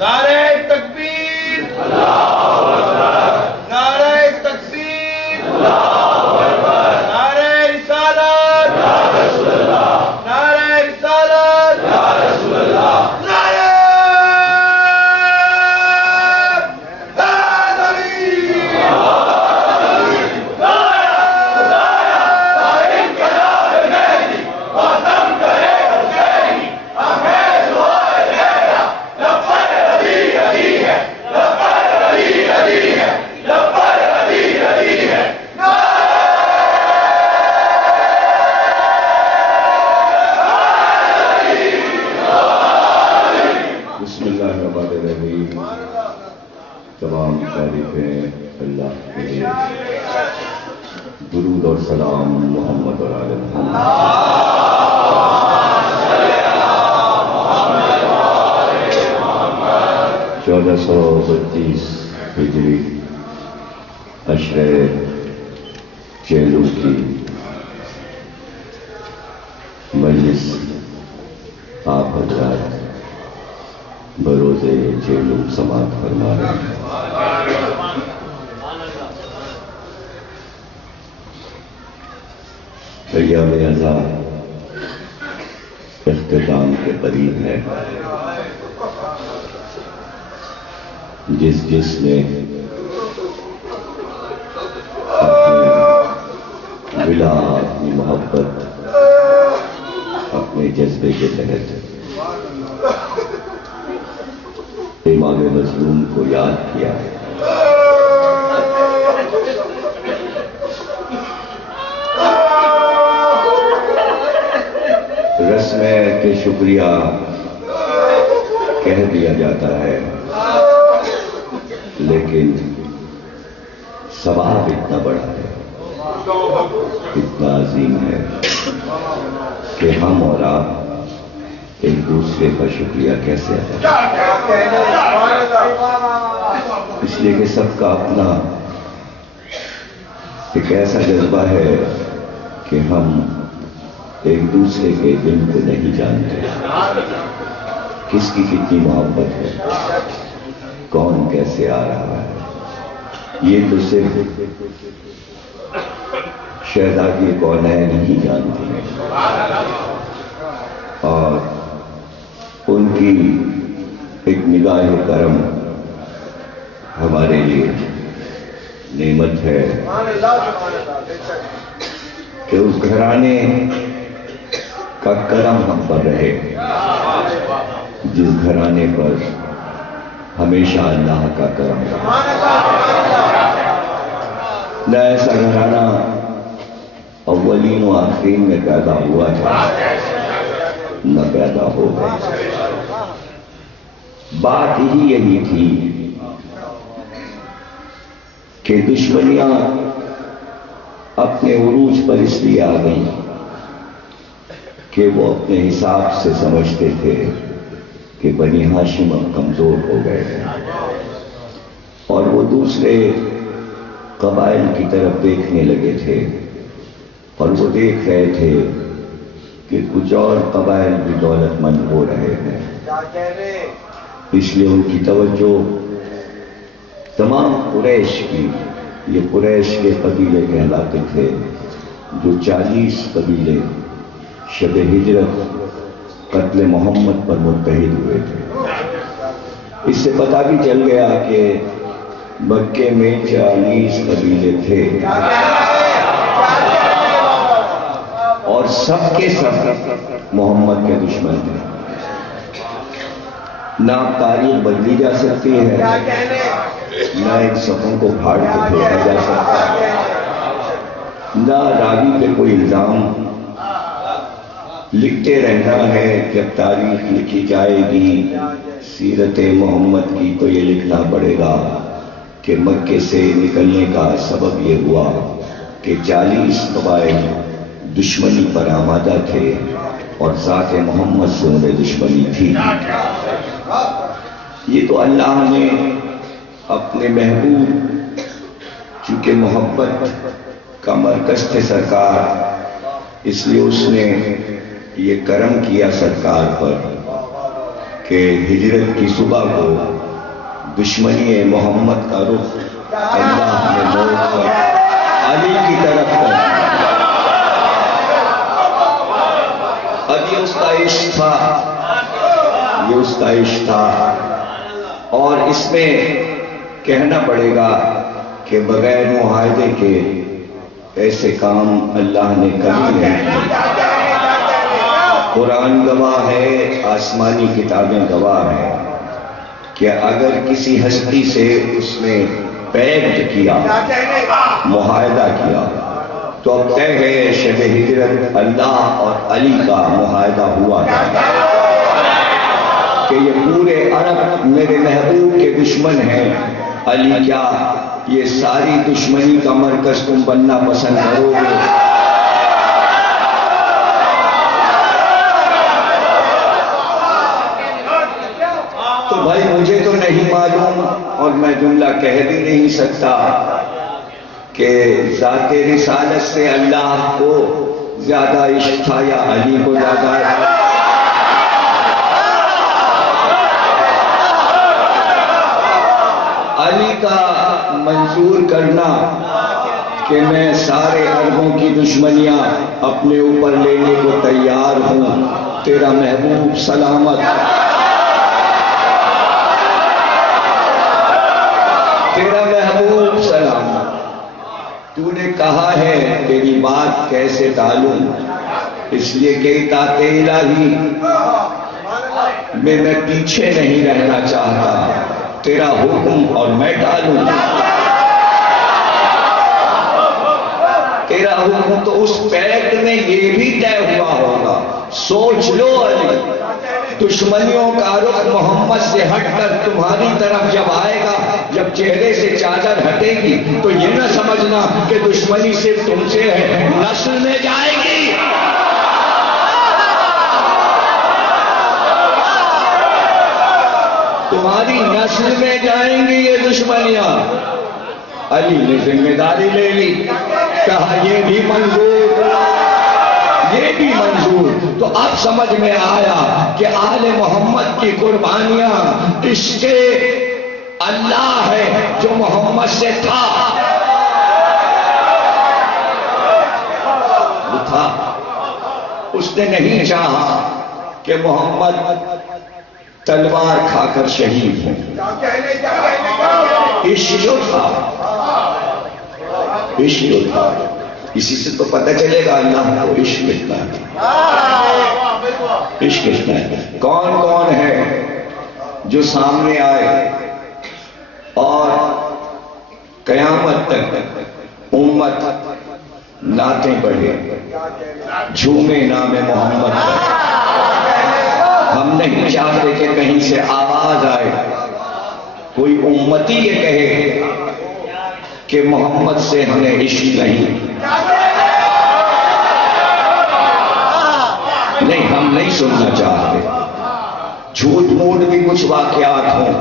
نعرہ تکبیر، نعرہ تکبیر، نعرہ رسالت، نعرہ رسالت، نعرہ تمام تعریفیں اللہ کے لیے، درود اور سلام محمد اور آل محمد۔ 1432 ہجری اشرِ چیلو کی مجلس آپ حضرات بروز چیلو سماعت فرما رہے ہیں۔ ایام اضحیٰ اختتام کے قریب ہے۔ جس نے اپنی بلا اپنی محبت اپنے جذبے کے تحت امام مظلوم کو یاد کیا ہے، رسم ہے کہ شکریہ کہہ دیا جاتا ہے، لیکن ثواب اتنا بڑا ہے، اتنا عظیم ہے کہ ہم اور آپ ایک دوسرے کا شکریہ کیسے ادا کریں؟ اس لیے کہ سب کا اپنا ایک ایسا جذبہ ہے کہ ہم ایک دوسرے کے دل کو نہیں جانتے، کس کی کتنی محبت ہے، کون کیسے آ رہا ہے، یہ تو صرف شہزادی کونین نہیں جانتی ہیں، اور ان کی ایک نگاہ کرم ہمارے لیے نعمت ہے کہ اس گھرانے کا کرم ہم پر رہے، جس گھرانے پر ہمیشہ اللہ کا کرم رہا۔ نہ ایسا گھرانہ اولین و آخرین میں پیدا ہوا تھا، نہ پیدا ہوگا۔ بات ہی یہی تھی کہ دشمنیاں اپنے عروج پر اس لیے آ گئیں کہ وہ اپنے حساب سے سمجھتے تھے کہ بنی ہاشم اب کمزور ہو گئے ہیں، اور وہ دوسرے قبائل کی طرف دیکھنے لگے تھے، اور وہ دیکھ رہے تھے کہ کچھ اور قبائل بھی دولت مند ہو رہے ہیں، اس لیے ان کی توجہ تمام قریش کی، یہ قریش کے قبیلے کہلاتے تھے جو 40 قبیلے شب ہجرت قتل محمد پر متحد ہوئے تھے۔ اس سے پتہ بھی چل گیا کہ مکے میں 40 قبیلے تھے، اور سب کے سب محمد کے دشمن تھے۔ نہ تاریخ بدلی جا سکتی ہے، نہ ان صفوں کو پھاڑ کے پھینکا جا سکتا ہے، نہ راوی پہ کوئی الزام۔ لکھتے رہنا ہے، جب تاریخ لکھی جائے گی سیرت محمد کی تو یہ لکھنا پڑے گا کہ مکے سے نکلنے کا سبب یہ ہوا کہ 40 قبائل دشمنی پر آمادہ تھے، اور ذات محمد سے انہیں دشمنی تھی۔ یہ تو اللہ نے اپنے محبوب، چونکہ محبت کا مرکز تھے سرکار، اس لیے اس نے یہ کرم کیا سرکار پر کہ ہجرت کی صبح کو دشمنی محمد کا رخ اللہ نے موڑ کر علی کی طرف کر دیا۔ اب یہ اس کا عشق تھا، یہ اس کا عشق تھا، اور اس میں کہنا پڑے گا کہ بغیر معاہدے کے ایسے کام اللہ نے کبھی نہیں کیے۔ قرآن گواہ ہے، آسمانی کتابیں گواہ ہیں کہ اگر کسی ہستی سے اس نے پیکٹ کیا، معاہدہ کیا، تو اب طے ہے شب ہجرت اللہ اور علی کا معاہدہ ہوا ہے کہ یہ پورے عرب میرے محبوب کے دشمن ہیں، علی کیا یہ ساری دشمنی کا مرکز تم بننا پسند کرو گے؟ تو بھائی مجھے تو نہیں معلوم، اور میں جملہ کہہ بھی نہیں سکتا کہ ذات رسالت سے اللہ کو زیادہ عشق تھا یا علی کو زیادہ۔ علی کا منظور کرنا کہ میں سارے عربوں کی دشمنیاں اپنے اوپر لینے کو تیار ہوں، تیرا محبوب سلامت، تیرا محبوب سلامت، تو نے کہا ہے تیری بات کیسے ٹالوں، اس لیے کہ اطاعت الہی میں پیچھے نہیں رہنا چاہتا، تیرا حکم اور میں ٹالوں، تیرا حکم تو اس پیکٹ میں یہ بھی طے ہوا ہوگا۔ سوچ لو علی، دشمنیوں کا رخ محمد سے ہٹ کر تمہاری طرف جب آئے گا، جب چہرے سے چادر ہٹے گی تو یہ نہ سمجھنا کہ دشمنی صرف تم سے ہے، نسل میں جائے گی۔ تمہاری نسل میں جائیں گی یہ دشمنیاں۔ علی نے ذمہ داری لے لی، کہا یہ بھی منظور، یہ بھی منظور۔ تو اب سمجھ میں آیا کہ آل محمد کی قربانیاں عشق اللہ ہے جو محمد سے تھا، وہ تھا، اس نے نہیں چاہا کہ محمد تلوار کھا کر شہید ہوں۔ عشق جو تھا، عشق جو تھا، اسی سے تو پتہ چلے گا اللہ کو عشق کتنا ہے، عشق کتنا ہے۔ کون کون ہے جو سامنے آئے اور قیامت تک امت نعتیں پڑھے، جھومے نام محمد پر؟ ہم نہیں چاہتے کہ کہیں سے آواز آئے، کوئی امتی یہ کہے کہ محمد سے ہمیں عشق نہیں۔ نہیں، ہم نہیں سننا چاہتے۔ جھوٹ موٹ بھی کچھ واقعات ہوں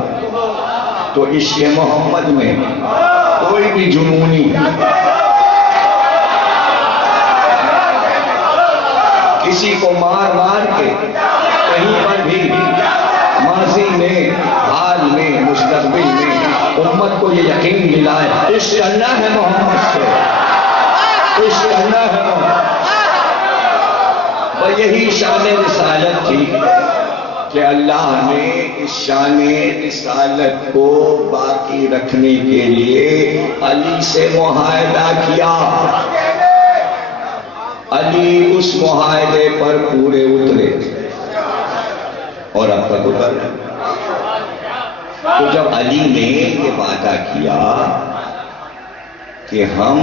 تو عشق محمد میں کوئی بھی جنونی کسی کو مار مار کے کہیں پر بھی ماضی میں، حال میں، مستقبل میں امت کو یہ یقین دلائے عشق اللہ ہے محمد سے، عشق اللہ ہے محمد۔ اور یہی شان رسالت تھی کہ اللہ نے اس شان رسالت کو باقی رکھنے کے لیے علی سے معاہدہ کیا۔ علی اس معاہدے پر پورے اترے اور اب تک اتر رہے۔ تو جب علی نے یہ وعدہ کیا کہ ہم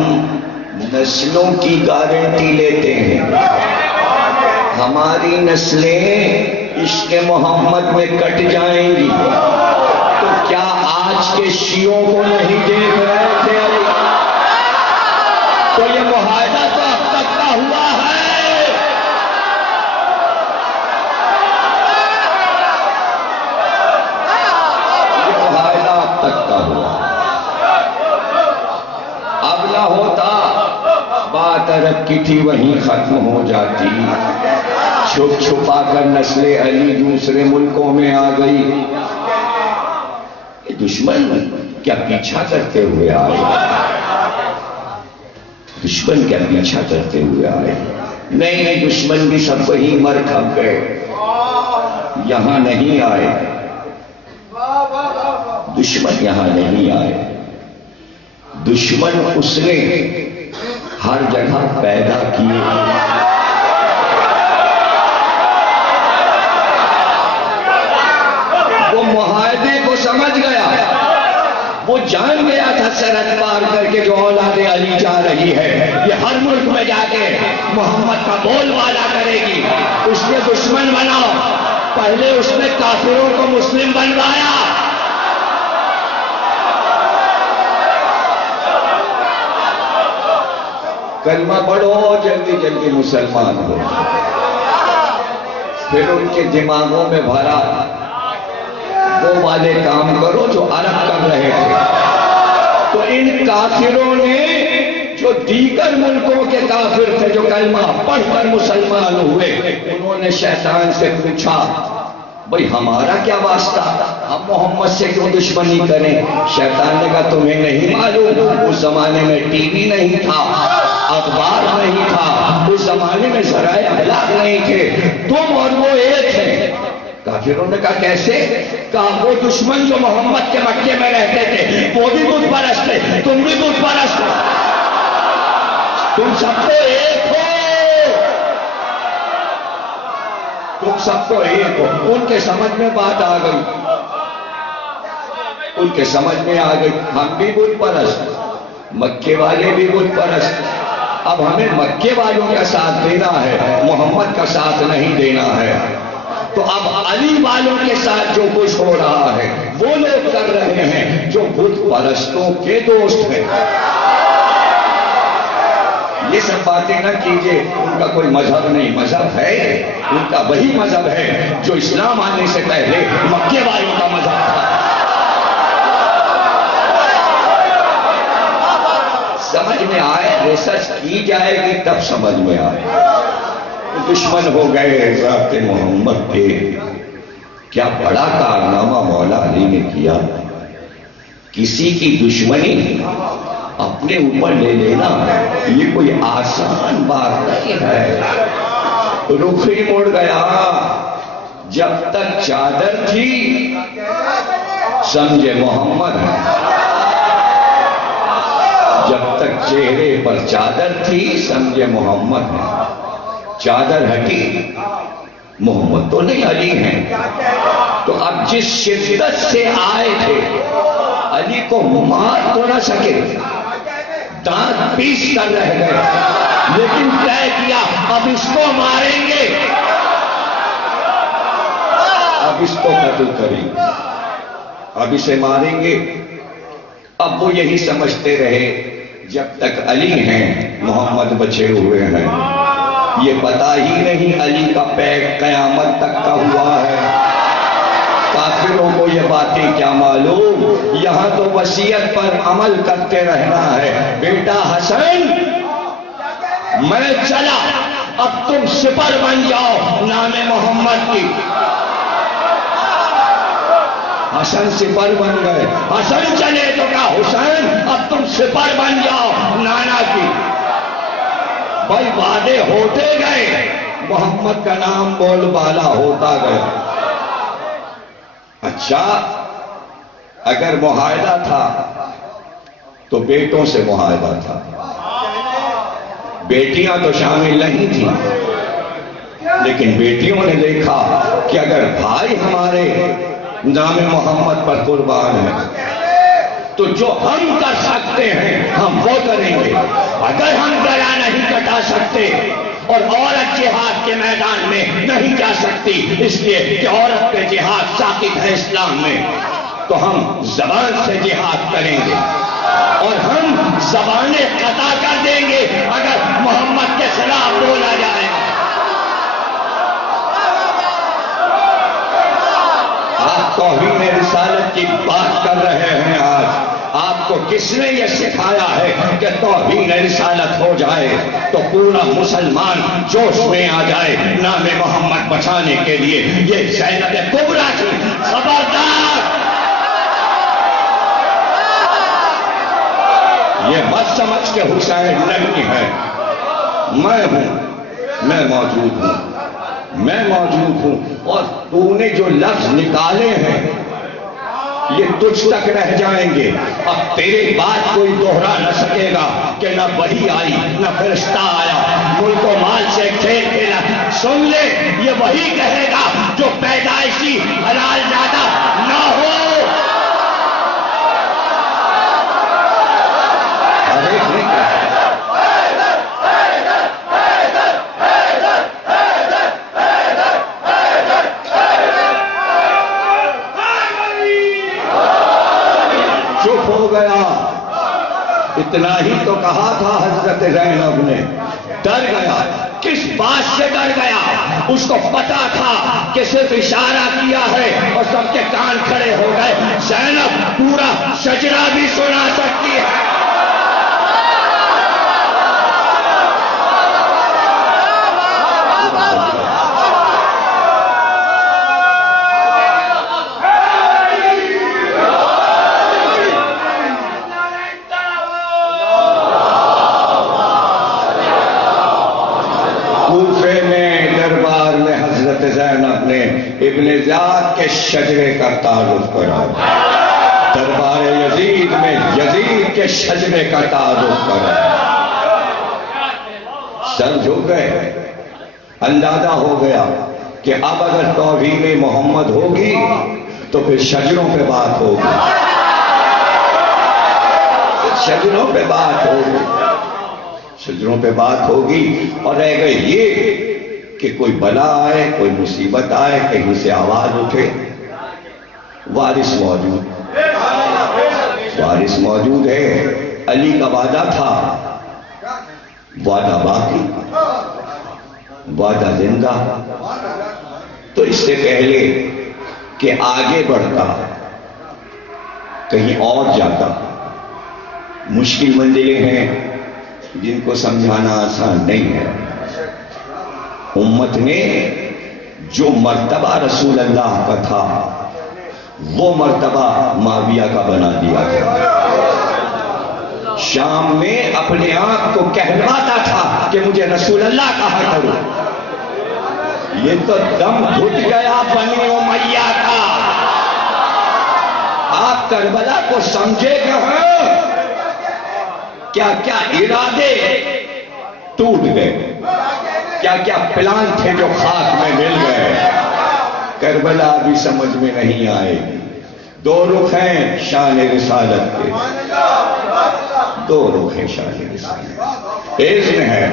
نسلوں کی گارنٹی لیتے ہیں، ہماری نسلیں عشق محمد میں کٹ جائیں گی، تو کیا آج کے شیعوں کو نہیں دیکھ رہے تھے علی؟ تو یہ معاہدہ تو اب تک کا ہوا ہے۔ یہ معاہدہ اب تک کا ہوا، اب نہ ہوتا بات عرب کی تھی وہیں ختم ہو جاتی، چھپ چھپا کر نسل علی دوسرے ملکوں میں آ گئی. یہ دشمن کیا پیچھا کرتے ہوئے آئے؟ دشمن کیا پیچھا کرتے ہوئے آئے؟ نہیں، دشمن بھی سب وہی مر کھپ گئے، یہاں نہیں آئے. دشمن یہاں نہیں آئے. دشمن اس نے ہر جگہ پیدا کیے. وہ معاہدے کو سمجھ گیا، وہ جان گیا تھا سرحد پار کر کے جو اولاد علی جا رہی ہے یہ ہر ملک میں جا کے محمد کا بول بالا کرے گی. اس نے دشمن بناؤ، پہلے اس نے کافروں کو مسلم بنوایا. کلمہ پڑھو، جلدی جلدی مسلمان ہو. پھر ان کے دماغوں میں بھرا وہ والے کام کرو جو عرب کر رہے تھے. تو ان کافروں نے جو دیگر ملکوں کے کافر تھے جو کلمہ پڑھ کر مسلمان ہوئے، انہوں نے شیطان سے پوچھا بھئی ہمارا کیا واسطہ، ہم محمد سے کیوں دشمنی کریں؟ شیطان نے کہا تمہیں نہیں معلوم، اس زمانے میں ٹی وی نہیں تھا، اخبار نہیں تھا، اس زمانے میں ذرائع ابلاغ نہیں تھے، تم اور وہ ایک ہیں. کافروں نے کہا کیسے؟ کہا وہ دشمن جو محمد کے مکے میں رہتے تھے وہ بھی بت پرست تھے، تم بھی بت پرست ہو، تم سب تو ایک ہو، تم سب تو ایک ہو. ان کے سمجھ میں بات آ گئی، ان کے سمجھ میں آ گئی ہم بھی بت پرست، مکے والے بھی بت پرست. اب ہمیں مکے والوں کا ساتھ دینا ہے، محمد کا ساتھ نہیں دینا ہے. تو اب علی والوں کے ساتھ جو کچھ ہو رہا ہے وہ لوگ کر رہے ہیں جو بت پرستوں کے دوست ہیں. یہ سب باتیں نہ کیجئے، ان کا کوئی مذہب نہیں، مذہب ہے ان کا وہی مذہب ہے جو اسلام آنے سے پہلے مکے والوں کا مذہب تھا. سمجھ میں آئے، ریسرچ کی جائے گی تب سمجھ میں آئے. دشمن ہو گئے ذات محمد کے. کیا بڑا کارنامہ مولا علی نے کیا. کسی کی دشمنی اپنے اوپر لے لینا یہ کوئی آسان بات نہیں ہے. رخ ہی مڑ گیا. جب تک چادر تھی سمجھے محمد ہے، جب تک چہرے پر چادر تھی سمجھے محمد ہے. چادر ہٹی محمد تو نہیں علی ہیں. تو اب جس شدت سے آئے تھے علی کو مار تو نہ سکے، دانت پیس کر رہ گئے، لیکن طے کیا اب اس کو ماریں گے، اب اس کو قتل کریں گے، اب اسے ماریں گے. اب وہ یہی سمجھتے رہے جب تک علی ہیں محمد بچے ہوئے ہیں. یہ پتا ہی نہیں علی کا پیغ قیامت تک کا ہوا ہے. کافروں کو یہ باتیں کیا معلوم. یہاں تو وصیت پر عمل کرتے رہنا ہے. بیٹا حسن میں چلا، اب تم سپر بن جاؤ نام محمد کی. حسن سپر بن گئے. حسن چلے تو کہا حسین اب تم سپر بن جاؤ نانا کی. بھائی وعدے ہوتے گئے، محمد کا نام بول بالا ہوتا گیا. اچھا اگر معاہدہ تھا تو بیٹوں سے معاہدہ تھا، بیٹیاں تو شامل نہیں تھیں. لیکن بیٹیوں نے دیکھا کہ اگر بھائی ہمارے نام محمد پر قربان ہے تو جو ہم کر سکتے ہیں ہم وہ کریں گے. اگر ہم گلا نہیں کٹا سکتے اور عورت جہاد کے میدان میں نہیں جا سکتی اس لیے کہ عورت پہ جہاد ثابت ہے اسلام میں، تو ہم زبان سے جہاد کریں گے اور ہم زبانیں قطع کر دیں گے اگر محمد کے خلاف بولا جائے. آپ توہین رسالت کی بات کر رہے ہیں. آج آپ کو کو کس نے یہ سکھایا ہے کہ توہین رسالت ہو جائے تو پورا مسلمان جوش میں آ جائے نام محمد بچانے کے لیے؟ یہ زینب کبریٰ کی خبردار، یہ مت سمجھ کے حسین نہیں ہے، میں ہوں، میں موجود ہوں، میں موجود ہوں، اور تو نے جو لفظ نکالے ہیں یہ تجھ تک رہ جائیں گے۔ اب تیرے بات کوئی دوہرا نہ سکے گا کہ نہ وحی آئی نہ فرشتہ آیا، ملک و مال سے کھیل کھیلا۔ سن لے، یہ وہی کہے گا جو پیدائشی حلال زادہ نہ ہو۔ چپ ہو گیا، اتنا ہی تو کہا تھا حضرت زینب نے، ڈر گیا۔ کس بات سے ڈر گیا؟ اس کو پتا تھا کہ صرف اشارہ کیا ہے اور سب کے کان کھڑے ہو گئے۔ زینب پورا شجرہ بھی سنا سکتی ہے۔ زینب نے ابن زیاد کے شجرے کا تعارف کرا، دربار یزید میں یزید کے شجرے کا تعارف کرا۔ سب جھک گئے، اندازہ ہو گیا کہ اب اگر توہین محمد ہوگی تو پھر شجروں پہ بات ہوگی، شجروں پہ بات ہوگی، شجروں پہ بات ہوگی۔ اور رہ گئے یہ کہ کوئی بلا آئے، کوئی مصیبت آئے، کہیں سے آواز اٹھے، وارث موجود، وارث موجود ہے۔ علی کا وعدہ تھا، وعدہ باقی، وعدہ زندہ۔ تو اس سے پہلے کہ آگے بڑھتا، کہیں اور جاتا، مشکل منزلیں ہیں جن کو سمجھانا آسان نہیں ہے۔ امت نے جو مرتبہ رسول اللہ کا تھا وہ مرتبہ معاویہ کا بنا دیا تھا۔ شام میں اپنے آپ کو کہلواتا تھا کہ مجھے رسول اللہ کہا کرو۔ یہ تو دم گھٹ گیا بنی امیہ کا۔ آپ کربلا کو سمجھے کہاں؟ کیا کیا ارادے ٹوٹ گئے، کیا کیا پلان تھے جو خاک میں مل گئے۔ کربلا بھی سمجھ میں نہیں آئے۔ دو رخ ہیں شان رسالت کے، دو رخ ہیں شان رسالت۔ اذن ہے،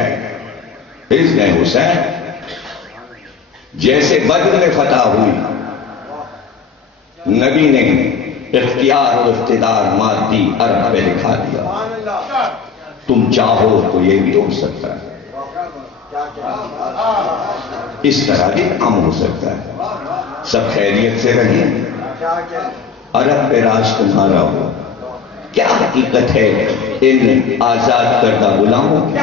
اذن حسین۔ جیسے بدر میں فتح ہوئی، نبی نے اختیار اور اقتدار مادی عرب پہ دکھا دیا۔ تم چاہو تو یہ بھی ہو سکتا ہے، اس طرح بھی کام ہو سکتا ہے۔ سب خیریت سے رہیں، عرب پہ راج تمہارا ہو۔ کیا حقیقت ہے ان آزاد کردہ غلاموں کی؟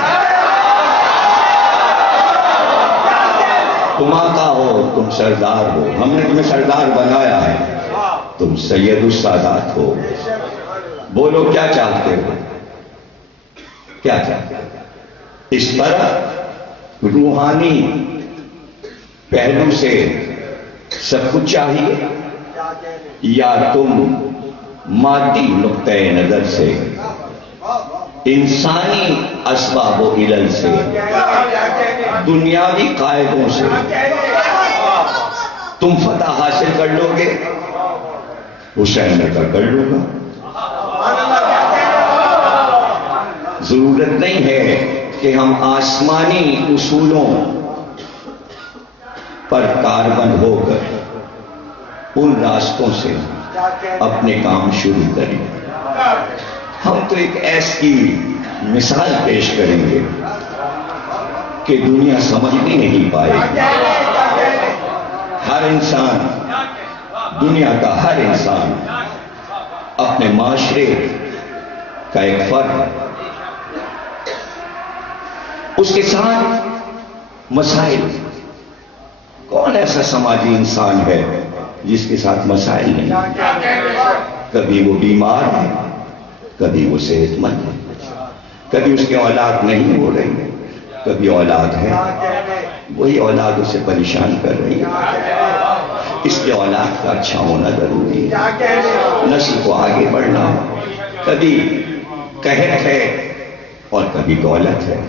تم آقا ہو، تم سردار ہو، ہم نے تمہیں سردار بنایا ہے، تم سید السادات ہو۔ بولو کیا چاہتے ہو، کیا چاہتے ہو؟ اس طرح روحانی پہلو سے سب کچھ چاہیے، یا تم مادی نقطۂ نظر سے، انسانی اسباب و علل سے، دنیاوی قاعدوں سے تم فتح حاصل کر لو گے؟ حسین نے کر لوں گا۔ ضرورت نہیں ہے کہ ہم آسمانی اصولوں پر کاربند ہو کر ان راستوں سے اپنے کام شروع کریں۔ ہم تو ایک ایسی مثال پیش کریں گے کہ دنیا سمجھ بھی نہیں پائے گی۔ ہر انسان، دنیا کا ہر انسان اپنے معاشرے کا ایک فرد، اس کے ساتھ مسائل. کون ایسا سماجی انسان ہے جس کے ساتھ مسائل نہیں؟ کبھی وہ بیمار ہے، کبھی وہ صحت مند ہے، کبھی اس کی اولاد نہیں ہو رہی، کبھی اولاد ہے، وہی اولاد اسے پریشان کر رہی ہے. اس لیے اولاد کا اچھا ہونا ضروری ہے، نسل کو آگے بڑھنا. کبھی قحط ہے اور کبھی دولت ہے،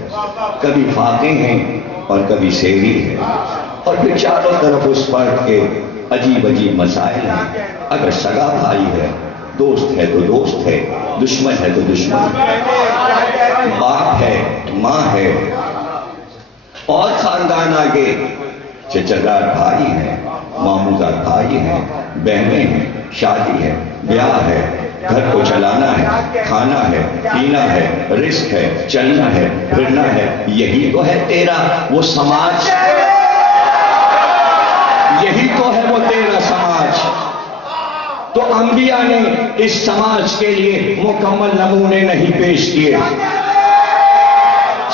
کبھی فاقے ہیں اور کبھی سیری ہے، اور پھر چاروں طرف اس فرد کے عجیب عجیب مسائل ہیں. اگر سگا بھائی ہے، دوست ہے تو دوست ہے، دشمن ہے تو دشمن ہے، باپ ہے، ماں ہے، اور خاندان آگے چچا بھائی ہیں، ماموزاد بھائی ہیں، بہنیں ہیں، شادی ہے، بیاہ ہے، گھر کو چلانا ہے، کھانا ہے، پینا ہے، رزق ہے، چلنا ہے، پھرنا ہے. یہی تو ہے تیرا وہ سماج، یہی تو ہے وہ تیرا سماج. تو انبیاء نے اس سماج کے لیے مکمل نمونے نہیں پیش کیے.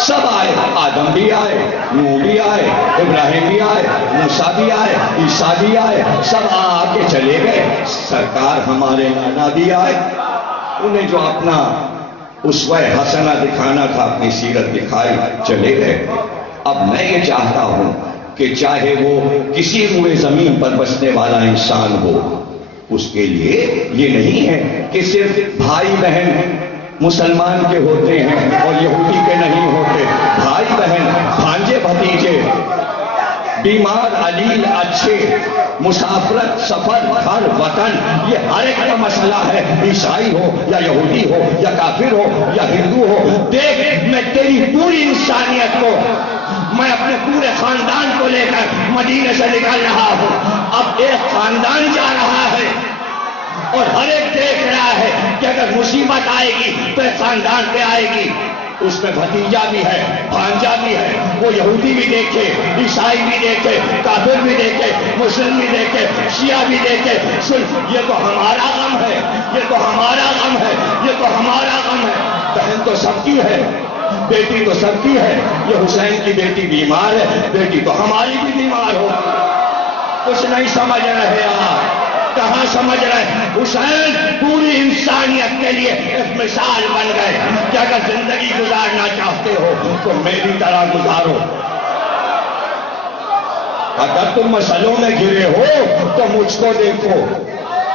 سب آئے، آدم بھی آئے، نوح بھی آئے، ابراہیم بھی آئے، موسیٰ بھی آئے، عیسیٰ بھی آئے، سب آ کے چلے گئے. سرکار ہمارے نانا بھی آئے، انہیں جو اپنا اسوہ حسنہ دکھانا تھا، اپنی سیرت دکھائی، چلے گئے. اب میں یہ چاہتا ہوں کہ چاہے وہ کسی روئے زمین پر بسنے والا انسان ہو، اس کے لیے یہ نہیں ہے کہ صرف بھائی بہن مسلمان کے ہوتے ہیں اور یہودی کے نہیں ہوتے. بھائی بہن، بھانجے بھتیجے، بیمار علیل اچھے، مسافرت، سفر، گھر، وطن، یہ ہر ایک کا مسئلہ ہے. عیسائی ہو یا یہودی ہو یا کافر ہو یا ہندو ہو. دیکھ، میں تیری پوری انسانیت کو، میں اپنے پورے خاندان کو لے کر مدینے سے نکل رہا ہوں. اب ایک خاندان جا رہا ہے اور ہر ایک دیکھ رہا ہے کہ اگر مصیبت آئے گی تو ایک خاندان پہ آئے گی. اس میں بھتیجا بھی ہے، بھانجا بھی ہے. وہ یہودی بھی دیکھے، عیسائی بھی دیکھے، کافر بھی دیکھے، مسلم بھی دیکھے، شیعہ بھی دیکھے. سن، یہ تو ہمارا غم ہے، یہ تو ہمارا غم ہے، یہ تو ہمارا غم ہے. بہن تو سب کی ہے، بیٹی تو سب کی ہے. یہ حسین کی بیٹی بیمار ہے، بیٹی تو ہماری بھی بیمار ہو. کچھ نہیں سمجھ رہے آپ، کہاں سمجھ رہے؟ حسین پوری انسانیت کے لیے ایک مثال بن گئے کہ اگر زندگی گزارنا چاہتے ہو تو میری طرح گزارو. اگر تم مسئلوں میں گرے ہو تو مجھ کو دیکھو،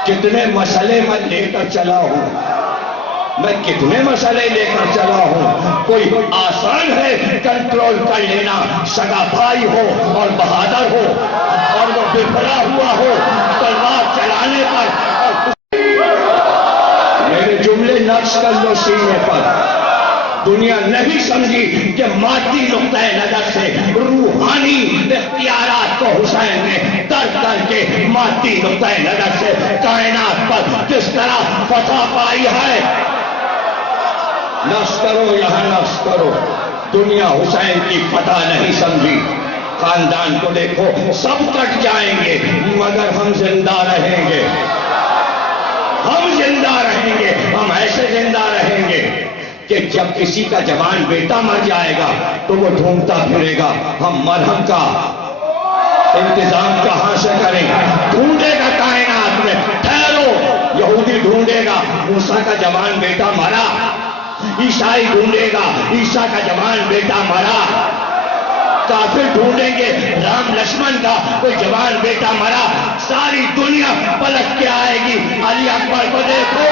کتنے مسئلے میں لے کر چلا ہوں، میں کتنے مسئلے لے کر چلا ہوں. کوئی آسان ہے کنٹرول کر لینا؟ سگا بھائی ہو اور بہادر ہو اور وہ بکھرا ہوا ہو تلوار چلانے پر. میرے جملے نقش کر لو سینے پر. دنیا نہیں سمجھی کہ مادی نقطۂ نظر سے روحانی اختیارات کو حسین نے ترک کر کے مادی نقطۂ نظر سے کائنات پر کس طرح فتح پائی ہے. نقش کرو، یہاں نقش کرو. دنیا حسین کی فتح نہیں سمجھی. خاندان کو دیکھو، سب کٹ جائیں گے مگر ہم زندہ رہیں گے. ہم زندہ رہیں گے، ہم ایسے زندہ رہیں گے کہ جب کسی کا جوان بیٹا مر جائے گا تو وہ ڈھونڈتا پھرے گا ہم مرہم کا انتظام کہاں سے کریں. ڈھونڈے گا کائنات میں. ٹھہرو، یہودی ڈھونڈے گا موسیٰ کا جوان بیٹا مرا، عیسائی ڈھونڈے گا عیسیٰ کا جوان بیٹا مرا، کافر ڈھونڈیں گے رام لکشمن کا کوئی جوان بیٹا مرا. ساری دنیا پلٹ کے آئے گی. علی اکبر کو دیکھو،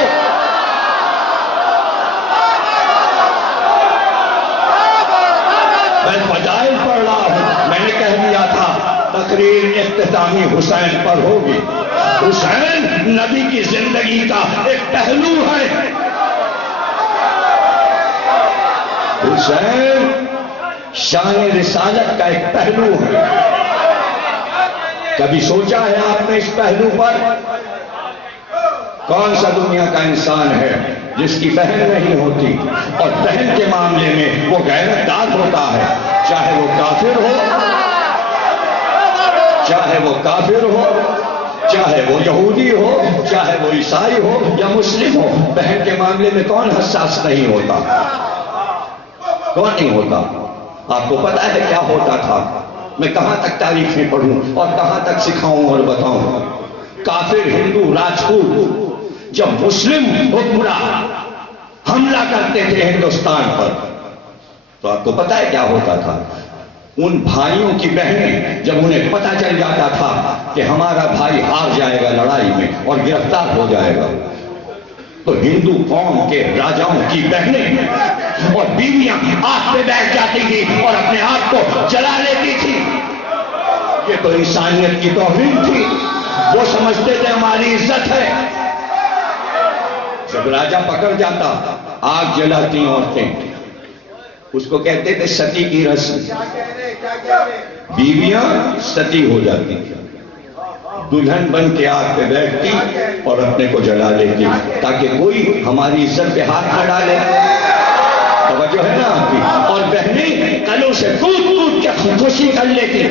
میں فضائل پڑھ رہا ہوں. میں نے کہہ دیا تھا تقریر اختتامی حسین پر ہوگی. حسین نبی کی زندگی کا ایک پہلو ہے. حسین شان رسالت کا ایک پہلو ہے. کبھی سوچا ہے آپ نے اس پہلو پر؟ کون سا دنیا کا انسان ہے جس کی بہن نہیں ہوتی اور بہن کے معاملے میں وہ غیرت دار ہوتا ہے، چاہے وہ کافر ہو، چاہے وہ کافر ہو، چاہے وہ یہودی ہو، چاہے وہ عیسائی ہو یا مسلم ہو، بہن کے معاملے میں کون حساس نہیں ہوتا؟ کون نہیں ہوتا؟ آپ کو پتا ہے کیا ہوتا تھا؟ میں کہاں تک تاریخیں پڑھوں اور کہاں تک سکھاؤں اور بتاؤں؟ کافر ہندو راجپوت جب مسلم حکمراں حملہ کرتے تھے ہندوستان پر، تو آپ کو پتا ہے کیا ہوتا تھا؟ ان بھائیوں کی بہنیں جب انہیں پتا چل جاتا تھا کہ ہمارا بھائی ہار جائے گا لڑائی میں اور گرفتار ہو جائے گا، تو ہندو قوم کے راجاؤں کی بہنیں اور بیویاں آگ پہ بیٹھ جاتی تھی اور اپنے آپ کو جلا لیتی تھی۔ یہ تو انسانیت کی توہین تھی۔ وہ سمجھتے تھے ہماری عزت ہے۔ جب راجا پکڑ جاتا، آگ جلاتی عورتیں، اس کو کہتے تھے ستی کی رسم۔ بیویاں ستی ہو جاتی تھی، دلہن بن کے آگ پہ بیٹھتی اور اپنے کو جلا لیتی تاکہ کوئی ہماری عزت پہ ہاتھ نہ ڈالے۔ توجہ ہے نا آپ کی؟ اور بہنیں کلوں سے کود کود کے خوشی کر لیتی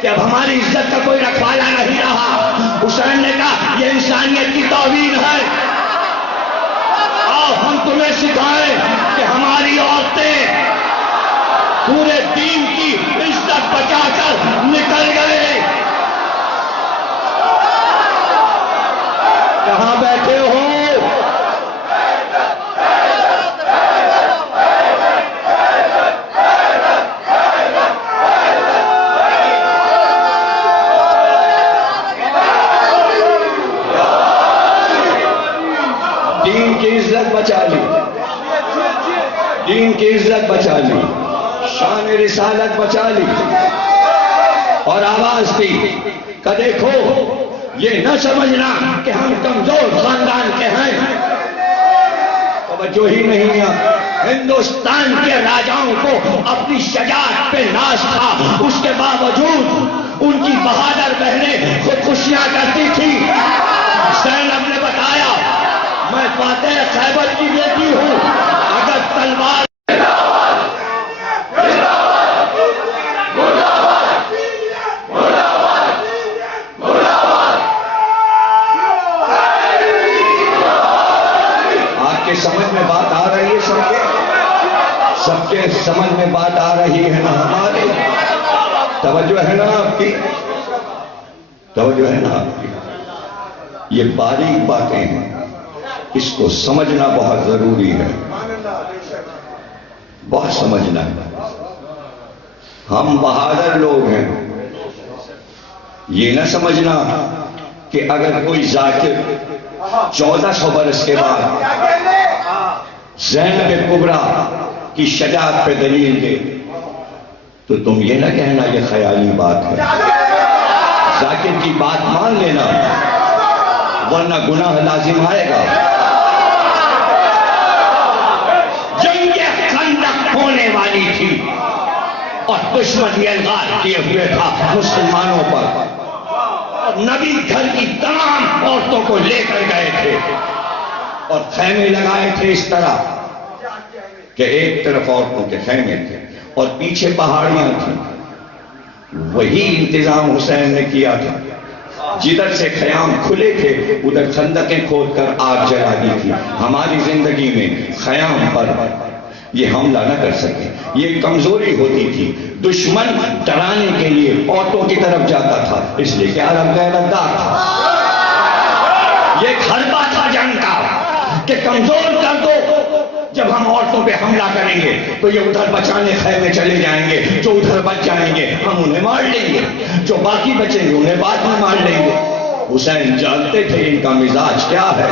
کہ اب ہماری عزت کا کوئی رکھوالا نہیں رہا۔ حسین نے کہا یہ انسانیت کی توہین ہے، آؤ ہم تمہیں سکھائیں کہ ہماری عورتیں پورے دین کی عزت بچا کر نکل گئے۔ کہاں بیٹھے ہو؟ دین کی عزت بچا لی، دین کی عزت بچا لی، شان رسالت بچا لی، اور آواز دی کہ دیکھو یہ نہ سمجھنا کہ ہم کمزور خاندان کے ہیں۔ توجہ ہی نہیں ہے۔ ہندوستان کے راجاؤں کو اپنی شجاعت پہ ناز تھا، اس کے باوجود ان کی بہادر بہنیں خودکشیاں کرتی تھی۔ زینب نے بتایا میں فاتح خیبر کی بیٹی ہوں، اگر تلوار سمجھ میں بات آ رہی ہے؟ سب کے سمجھ میں بات آ رہی ہے نا ہماری؟ توجہ ہے نا آپ کی؟ توجہ ہے نا آپ کی؟ یہ باریک باتیں ہیں، اس کو سمجھنا بہت ضروری ہے، بہت سمجھنا ہے۔ ہم بہادر لوگ ہیں، یہ نہ سمجھنا کہ اگر کوئی ذاکر 1400 برس کے بعد زینب کبریٰ کی شجاعت پہ دلیل دے تو تم یہ نہ کہنا یہ خیالی بات ہے۔ ذاکر کی بات مان لینا، ورنہ گناہ لازم آئے گا۔ جنگ خندق ہونے والی تھی اور دشمن الغار کیے ہوئے تھا مسلمانوں پر، نبی گھر کی تمام عورتوں کو لے کر گئے تھے اور خیمے لگائے تھے اس طرح کہ ایک طرف عورتوں کے خیمے تھے اور پیچھے پہاڑیاں تھیں۔ وہی انتظام حسین نے کیا تھا، جدھر سے خیام کھلے تھے ادھر خندقیں کھود کر آگ جلا دی تھی۔ ہماری زندگی میں خیام پر یہ حملہ نہ کر سکے، یہ کمزوری ہوتی تھی۔ دشمن ڈرانے کے لیے عورتوں کی طرف جاتا تھا، اس لیے کہ عرب کا لداخ تھا۔ یہ ایک حربہ تھا جنگ کا کہ کمزور کر دو، جب ہم عورتوں پہ حملہ کریں گے تو یہ ادھر بچانے خیمے چلے جائیں گے، جو ادھر بچ جائیں گے ہم انہیں مار لیں گے، جو باقی بچیں گے انہیں بعد میں مار لیں گے۔ حسین جانتے تھے ان کا مزاج کیا ہے،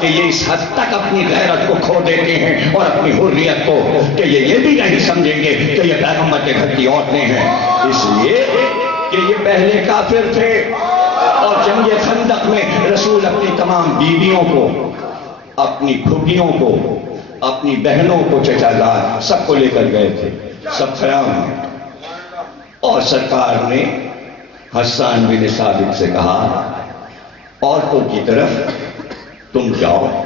کہ یہ اس حد تک اپنی غیرت کو کھو دیتے ہیں اور اپنی حریت کو کہ یہ بھی نہیں سمجھیں گے کہ یہ پیغمبر کے گھر کی عورتیں ہیں، اس لیے کہ یہ پہلے کافر تھے۔ اور جنگ خندق میں رسول اپنی تمام بیویوں کو، اپنی پھوپھیوں کو، اپنی بہنوں کو، چچا دار سب کو لے کر گئے تھے، سب خیام میں۔ اور سرکار نے حسان بن ثابت سے کہا عورتوں کی طرف تم جاؤ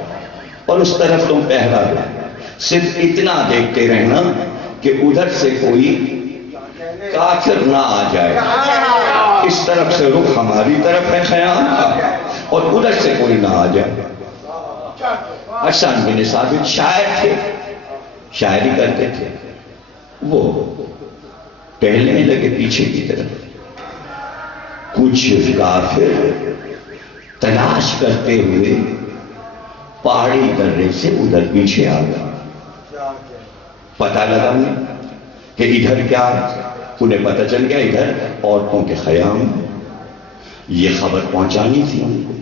اور اس طرف تم پہرا دو، صرف اتنا دیکھتے رہنا کہ ادھر سے کوئی کافر نہ آ جائے، اس طرف سے رخ ہماری طرف ہے خیام کا اور ادھر سے کوئی نہ آ جائے. حسان بن ثابت شاعر تھے, شاعری کرتے تھے. وہ ٹہلنے لگے پیچھے کی طرف. کچھ کافر تلاش کرتے ہوئے پہاڑی درے سے ادھر پیچھے آ گئے. پتہ لگا کہ ادھر کیا ہے. انہیں پتہ چل گیا ادھر عورتوں کے خیام. یہ خبر پہنچانی تھی ان کو.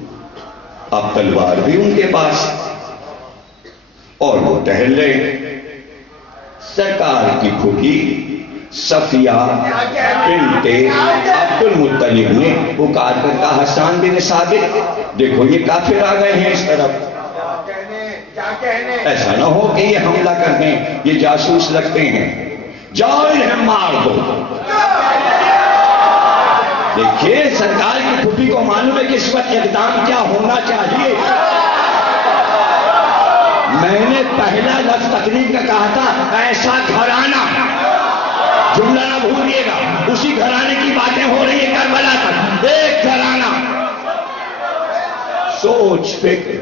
اب تلوار بھی ان کے پاس اور وہ ٹہل رہے. سرکار کی پھوپھی صفیہ بنت عبد المطلب نے پکار کر کہا حسان بن ثابت دیکھو یہ کافر آ گئے ہیں اس طرف. ایسا نہ ہو کہ یہ حملہ کرنے, یہ جاسوس لگتے ہیں, جاؤ انہیں مار دو. دیکھیے سرکار کی پھوپھی کو معلوم ہے کہ اس وقت اقدام کیا ہونا چاہیے. میں نے پہلا لفظ تقریر کا کہا تھا ایسا گھرانہ, جملہ نہ بھولیے گا, اسی گھرانے کی باتیں ہو رہی ہیں کربلا تک. ایک گھرانہ, سوچ فکر,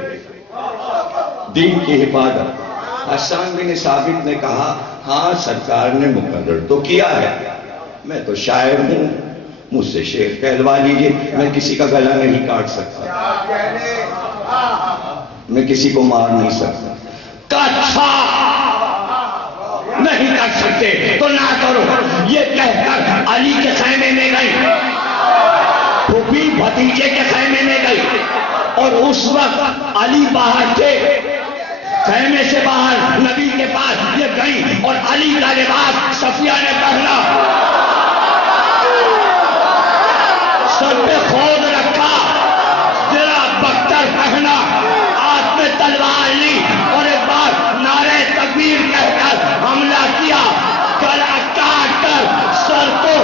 دین کی حفاظت. حسان بن ثابت نے کہا ہاں سرکار نے مقرر تو کیا ہے, میں تو شاعر ہوں, مجھ سے شعر کہلوا لیجیے, میں کسی کا گلا نہیں کاٹ سکتا, میں کسی کو مار نہیں سکتا. اچھا نہیں کر سکتے تو نہ کرو. یہ کہہ کر علی کے خیمے میں گئی, پھوپھی بھتیجے کے خیمے میں گئی, اور اس وقت علی باہر تھے. خیمے سے باہر نبی کے پاس یہ گئی اور علی کا لباس صفیہ نے پہنا, سر پہ خود رکھا, ذرا بختر پہنا, ہاتھ میں تلوار لی اور ایک بار نعرہ تکبیر کہہ کر حملہ کیا. گلا کاٹ کر سر کو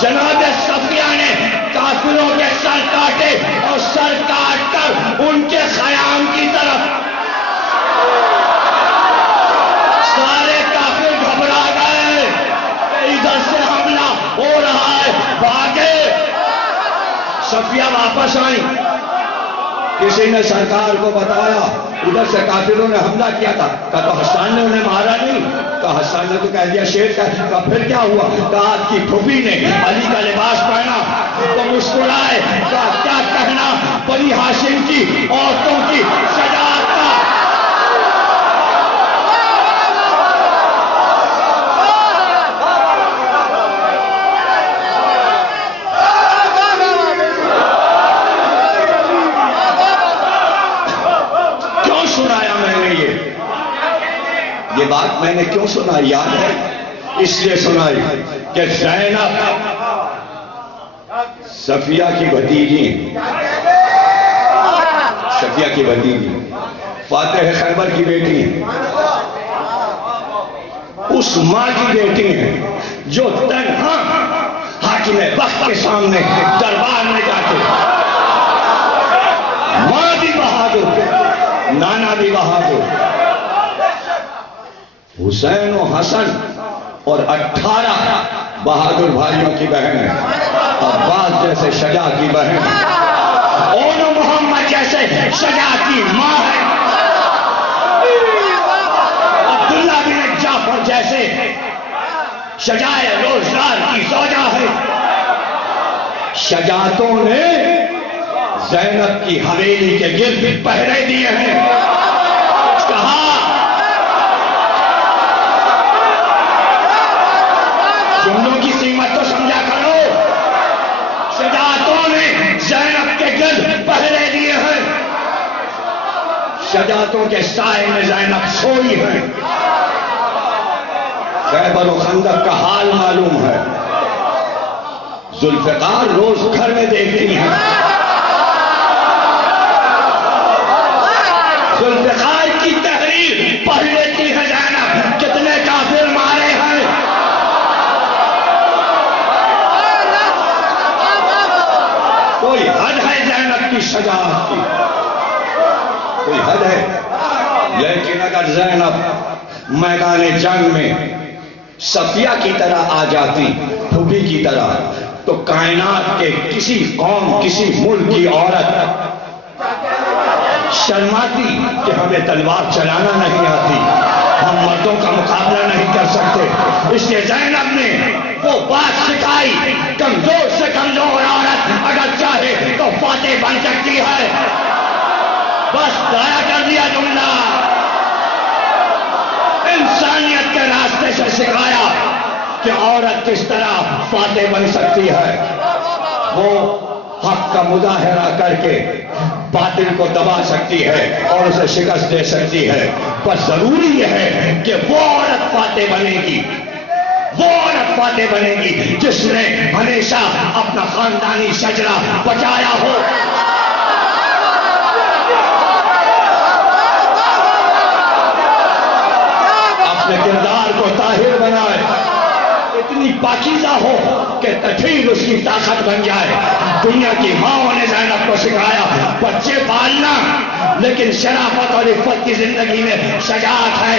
جناب صفیہ نے کافروں کے سر کاٹے اور سر کاٹ کر ان کے خیام کی طرف. سارے کافر گھبرا گئے, ادھر سے حملہ ہو رہا ہے, بھاگے. صفیہ واپس آئی, کسی نے سرکار کو بتایا ادھر سے کافروں نے حملہ کیا تھا. کہا تو حسان نے انہیں مارا نہیں. کہا حسان نے تو کہہ دیا شیر کا. کہا پھر کیا ہوا. کہا آپ کی پھوپھی نے علی کا لباس پہنا تو مسکرائے. کہا کیا کہنا بنی ہاشم کی عورتوں کی شجاعت کا. یہ بات میں نے کیوں سنائی یاد ہے؟ اس لیے سنائی کہ زینب صفیہ کی بھتیجی, صفیہ کی بھتیجی, فاتح خیبر کی بیٹی ہیں, اس ماں کی بیٹی ہیں جو تنہا حاکم وقت کے سامنے دربار میں جاتے. ماں بھی بہادر, نانا بھی بہادر, حسین و حسن اور 18 بہادر بھائیوں کی بہن ہے. عباس جیسے شجاع کی بہن, اون محمد جیسے شجاع کی ماں ہے, عبداللہ بن جعفر جیسے شجاع روزگار کی زوجہ ہے. شجاعتوں نے زینب کی حویلی کے گرد پہرے دیے ہیں. کہا جملوں کی قیمت تو سمجھا کرو. شجاعتوں نے زینب کے گرد پہرے دیے ہیں. شجاعتوں کے سائے میں زینب سوئی ہے. خیبر و خندق کا حال معلوم ہے. ذوالفقار روز گھر میں دیکھتی ہیں. ذوالفقار کی تحریر پڑھ لیتی ہے زینب, کتنے کافر مارے ہیں. کوئی حد ہے زینب کی شجاعت کی, کوئی حد ہے. لیکن اگر زینب میدان جنگ میں صفیہ کی طرح آ جاتی، پھوپھی کی طرح، تو کائنات کے کسی قوم، کسی ملک کی عورت شرماتی کہ ہمیں تلوار چلانا نہیں آتی، ہم مردوں کا مقابلہ نہیں کر سکتے۔ اس لیے زینب نے وہ بات سکھائی، کمزور سے کمزور عورت اگر چاہے تو فاتح بن سکتی ہے۔ بس ضائع کر دیا جملہ، انسانیت کے راستے سے سکھایا کہ عورت کس طرح فاتح بن سکتی ہے، وہ حق کا مظاہرہ کر کے باطل کو دبا سکتی ہے اور اسے شکست دے سکتی ہے۔ پر ضروری یہ ہے کہ وہ عورت فاتح بنے گی، وہ عورت فاتح بنے گی جس نے ہمیشہ اپنا خاندانی شجرہ بچایا ہو۔ اپنے کردار کو طاہر بنائے، اتنی پاکیزہ ہو کہ تطہیر اس کی طاقت بن جائے۔ دنیا کی ماں نے زینب کو سکھایا بچے پالنا، لیکن شرافت اور عفت کی زندگی میں شجاعت ہے۔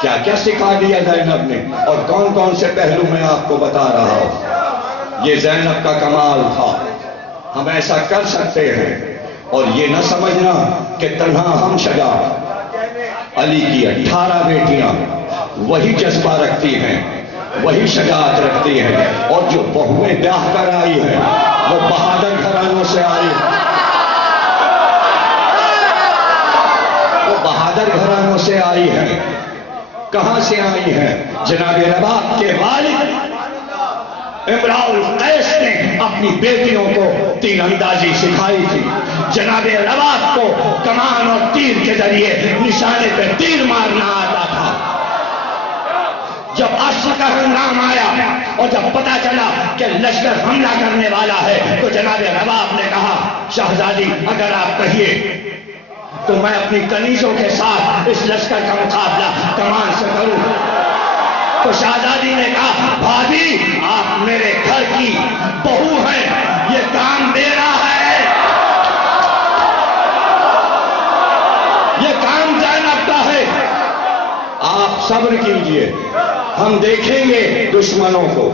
کیا کیا سکھا دیا زینب نے، اور کون کون سے پہلو میں آپ کو بتا رہا ہوں۔ یہ زینب کا کمال تھا، ہم ایسا کر سکتے ہیں۔ اور یہ نہ سمجھنا کہ تنہا ہم شجاعت، علی کی 18 بیٹیاں وہی جذبہ رکھتی ہیں، وہی شجاعت رکھتی ہیں، اور جو بہویں بیاہ کر آئی ہیں وہ بہادر گھرانوں سے آئی ہیں، وہ بہادر گھرانوں سے آئی ہیں۔ کہاں سے آئی ہیں؟ جناب رباح کے والد امراء القیس نے اپنی بیٹیوں کو تیر اندازی سکھائی تھی۔ جناب رباح کو کمان اور تیر کے ذریعے نشانے پہ تیر مارنا آتا تھا۔ جب عصر کا ہنگام آیا اور جب پتا چلا کہ لشکر حملہ کرنے والا ہے تو جناب رباح نے کہا شہزادی اگر آپ کہیے تو میں اپنی کنیزوں کے ساتھ اس لشکر کا مقابلہ کمان سے کروں۔ تو شہزادی نے کہا بھابی آپ میرے گھر کی بہو ہیں، یہ کام میرا ہے، یہ کام زینب کا ہے، آپ صبر کیجئے، ہم دیکھیں گے دشمنوں کو،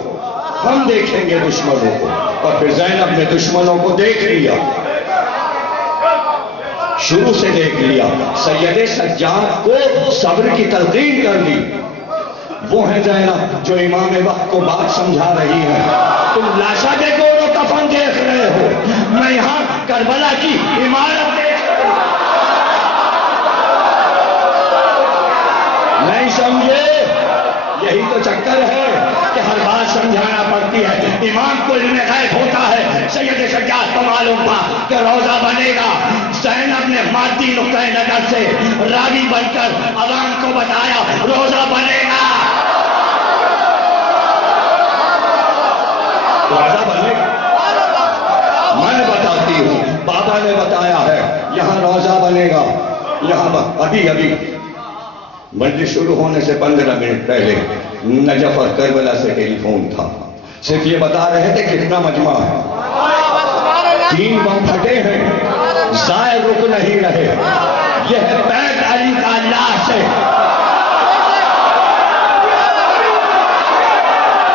ہم دیکھیں گے دشمنوں کو۔ اور پھر زینب نے دشمنوں کو دیکھ لیا، شروع سے دیکھ لیا۔ سید سجاد کو صبر کی تلقین کر دی۔ وہ ہیں زینب جو امام وقت کو بات سمجھا رہی ہے۔ تم لاشا کے گور و کفن دیکھ رہے ہو، میں یہاں کربلا کی عمارت دیکھ رہا ہوں۔ نہیں سمجھے؟ یہی تو چکر ہے کہ ہر بات سمجھانا پڑتی ہے۔ امام کو علم غیب ہوتا ہے، سید سجاد کو معلوم تھا کہ روزہ بنے گا۔ زینب نے مادی نقطۂ نظر سے راوی بن کر عوام کو بتایا روزہ بنے گا، روزہ بنے گا۔ میں بتاتی ہوں، بابا نے بتایا ہے یہاں روزہ بنے گا۔ یہاں ابھی مجلس شروع ہونے سے 15 منٹ پہلے نجف اور کربلا سے ٹیلی فون تھا، صرف یہ بتا رہے تھے کتنا مجمع ہے، 3 بم پھٹے ہیں، زائر رک نہیں رہے، یہ ہے بیت علی کا لاش ہے،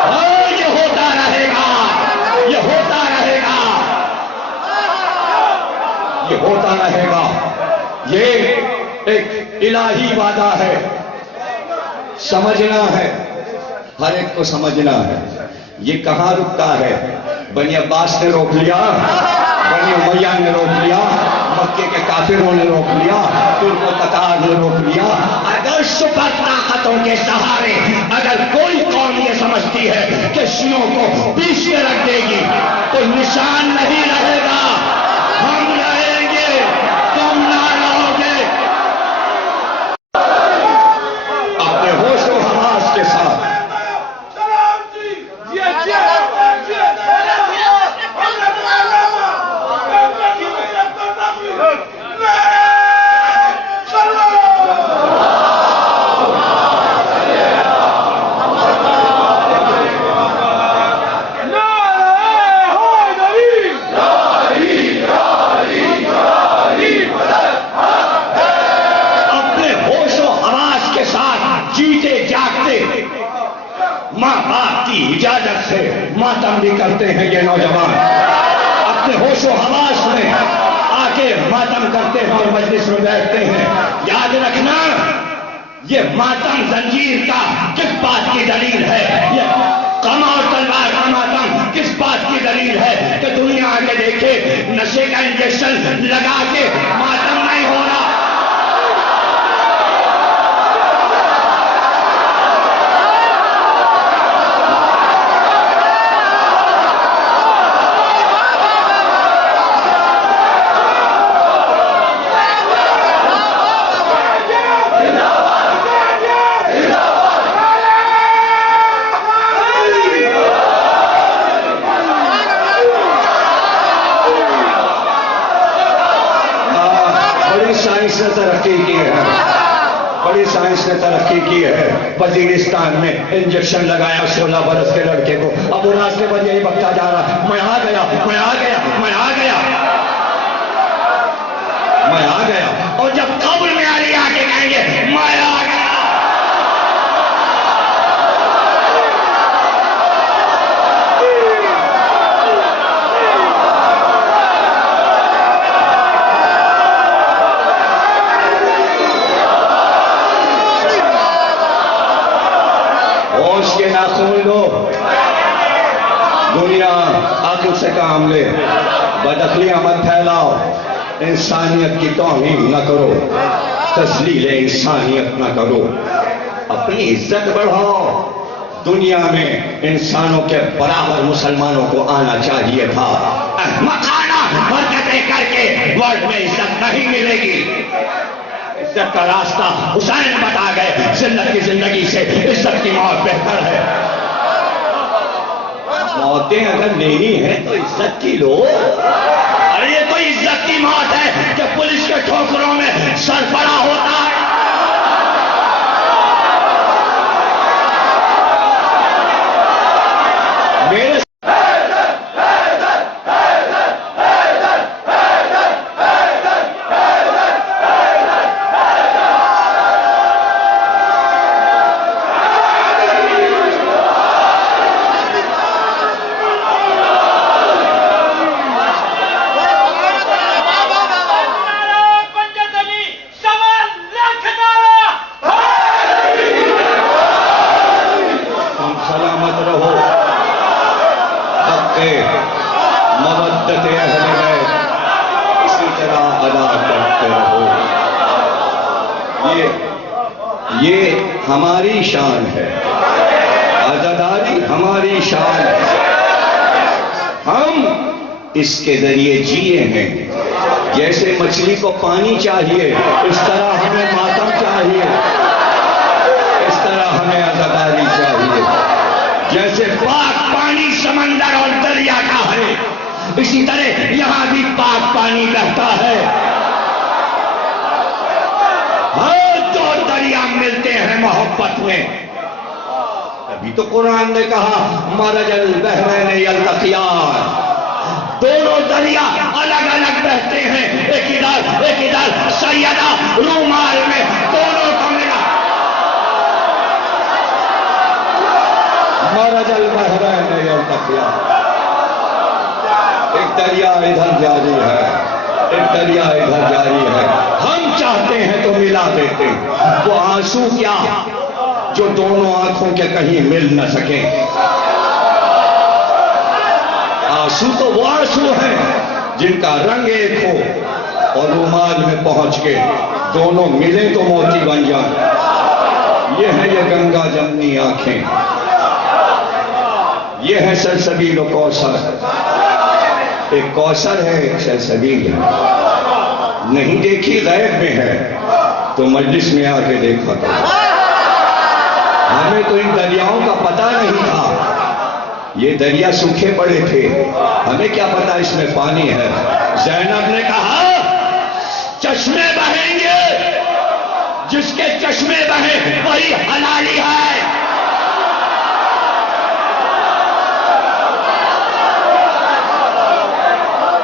اور یہ ہوتا رہے گا، یہ ہوتا رہے گا، یہ ہوتا رہے گا۔ یہ ایک الہی وعدہ ہے، سمجھنا ہے، ہر ایک کو سمجھنا ہے۔ یہ کہاں رکتا ہے؟ بنی عباس نے روک لیا، بنی امیہ نے روک لیا، مکے کے کافروں نے روک لیا، ترک و تتار نے روک لیا۔ اگر سپر طاقتوں کے سہارے اگر کوئی قوم یہ سمجھتی ہے کہ شیعوں کو پیچھے رکھ دے گی تو نشان نہیں رہے گا، ہم رہیں گے، تم نہ رہو گے۔ اپنے ہوش و حواس کے ساتھ کی اجازت سے ماتم بھی کرتے ہیں یہ نوجوان، اپنے ہوش و حواس میں آ کے ماتم کرتے ہیں اور مجلس میں بیٹھتے ہیں۔ یاد رکھنا یہ ماتم زنجیر کا کس بات کی دلیل ہے، یہ قمع اور تلوار کا ماتم کس بات کی دلیل ہے کہ دنیا آ کے دیکھے نشے کا انجیکشن لگا کے ماتم نہیں ہو رہا۔ سائنس نے ترقی کی ہے، بڑی سائنس نے ترقی کی ہے۔ وزیرستان میں انجیکشن لگایا 16 برس کے لڑکے کو، اب وہ راستے پر یہی بکتا جا رہا، میں آ گیا میں آ گیا میں آ گیا میں آ گیا، اور جب قبر میں علی آ کے کہیں گے میں آ گیا۔ ہوش کے ناخن لو، دنیا عقل سے کام لے، بدعقلیاں مت پھیلاؤ، انسانیت کی توہین نہ کرو، تذلیل انسانیت نہ کرو، اپنی عزت بڑھاؤ۔ دنیا میں انسانوں کے برابر مسلمانوں کو آنا چاہیے تھا، احمقانہ حرکتیں کر کے ورلڈ میں عزت نہیں ملے گی۔ عزت کا راستہ حسین بتا گئے، ذلت کی زندگی سے عزت کی موت بہتر ہے۔ موتیں اگر لینی ہے تو عزت کی لو۔ ارے یہ کوئی عزت کی موت ہے کہ پولیس کے ٹھوکروں میں سر پڑا ہوتا ہے؟ میرے مودت اہل بیت اسی طرح ادا کرتے رہو۔ یہ ہماری شان ہے، عزاداری ہماری شان ہے، ہم اس کے ذریعے جیے ہیں۔ جیسے مچھلی کو پانی چاہیے اس طرح ہمیں ماتم چاہیے، اس طرح ہمیں عزاداری چاہیے۔ جیسے پاک پانی سمندر اور دریا کا ہے، اسی طرح یہاں بھی پاک پانی بہتا ہے۔ ہر دو دریا ملتے ہیں محبت میں۔ ابھی تو قرآن نے کہا مرج البحرین یلتقیان، دونوں دریا الگ الگ بہتے ہیں، ایک ادھر سیدہ رومال میں دونوں کو ملا۔ مرج البحرین یلتقیان، ایک دریا ادھر جاری ہے، ایک دریا ادھر جاری ہے، ہم چاہتے ہیں تو ملا دیتے ہیں۔ وہ آنسو کیا جو دونوں آنکھوں کے کہیں مل نہ سکیں، آنسو تو وہ آنسو ہیں جن کا رنگ ایک ہو اور رومال میں پہنچ کے دونوں ملیں تو موتی بن جائیں۔ یہ ہے یہ گنگا جمنی آنکھیں، یہ ہے سلسبیل و کوثر۔ ایک کوثر ہے، ایک سلسبیل ہے، نہیں دیکھی غیب میں ہے تو مجلس میں آ کے دیکھا تھا۔ ہمیں تو ان دریاؤں کا پتہ نہیں تھا، یہ دریا سوکھے پڑے تھے، ہمیں کیا پتا اس میں پانی ہے۔ زینب نے کہا چشمے بہیں گے، جس کے چشمے بہیں وہی حلالی ہے۔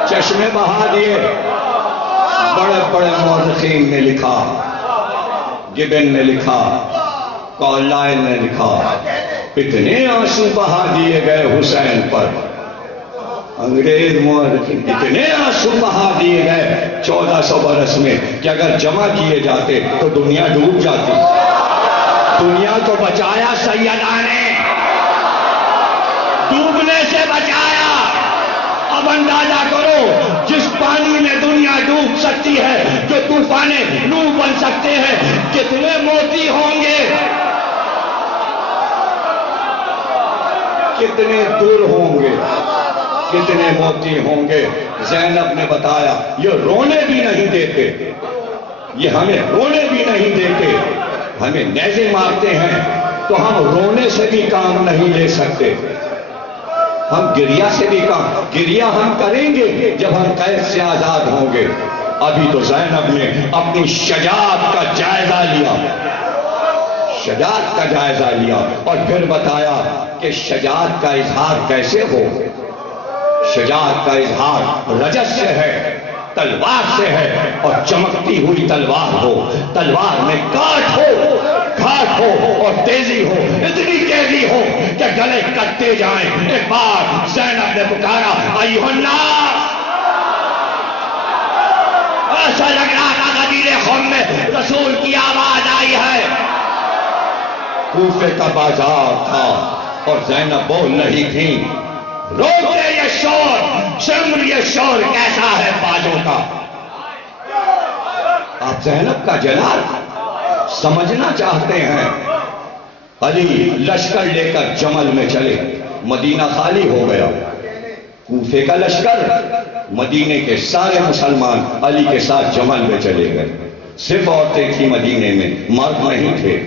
چشمے بہا دیے، بڑے بڑے مورخین نے لکھا، گبن نے لکھا، کارلائل نے لکھا، اتنے آنسو بہا دیے گئے حسین پر، انگریز مورخین اتنے آنسو بہا دیے گئے 1400 برس میں کہ اگر جمع کیے جاتے تو دنیا ڈوب جاتی۔ دنیا کو بچایا سیدہ نے، ڈوبنے سے بچایا۔ اب اندازہ کرو جس پانی میں دنیا ڈوب سکتی ہے، جو طوفان نوح بن سکتے ہیں، کتنے موتی ہوں گے، کتنے دور ہوں گے، کتنے موتی ہوں گے۔ زینب نے بتایا یہ رونے بھی نہیں دیتے، یہ ہمیں رونے بھی نہیں دیتے، ہمیں نیزے مارتے ہیں تو ہم رونے سے بھی کام نہیں لے سکتے، ہم گریہ سے بھی کام، گریہ ہم کریں گے جب ہم قید سے آزاد ہوں گے۔ ابھی تو زینب نے اپنی شجاعت کا جائزہ لیا، شجاعت کا جائزہ لیا اور پھر بتایا کہ شجاعت کا اظہار کیسے ہو۔ شجاعت کا اظہار رجس سے ہے، تلوار سے ہے، اور چمکتی ہوئی تلوار ہو، تلوار میں کاٹ ہو، گھاٹ ہو اور تیزی ہو، اتنی تیزی ہو کہ گلے کٹتے جائیں۔ ایک بار زینب نے پکارا ایھا الناس، ایسا لگ رہا تھا غدیر خم میں رسول کی آواز آئی ہے۔ کوفے کا بازار تھا اور زینب بول رہی تھی، روکے یہ شور، سن یہ شور کیسا ہے بازوں کا۔ آپ زینب کا جلال سمجھنا چاہتے ہیں۔ علی لشکر لے کر جمل میں چلے، مدینہ خالی ہو گیا۔ کوفے کا لشکر، مدینے کے سارے مسلمان علی کے ساتھ جمل میں چلے گئے، صرف عورتیں تھیں مدینے میں، مرد نہیں تھے۔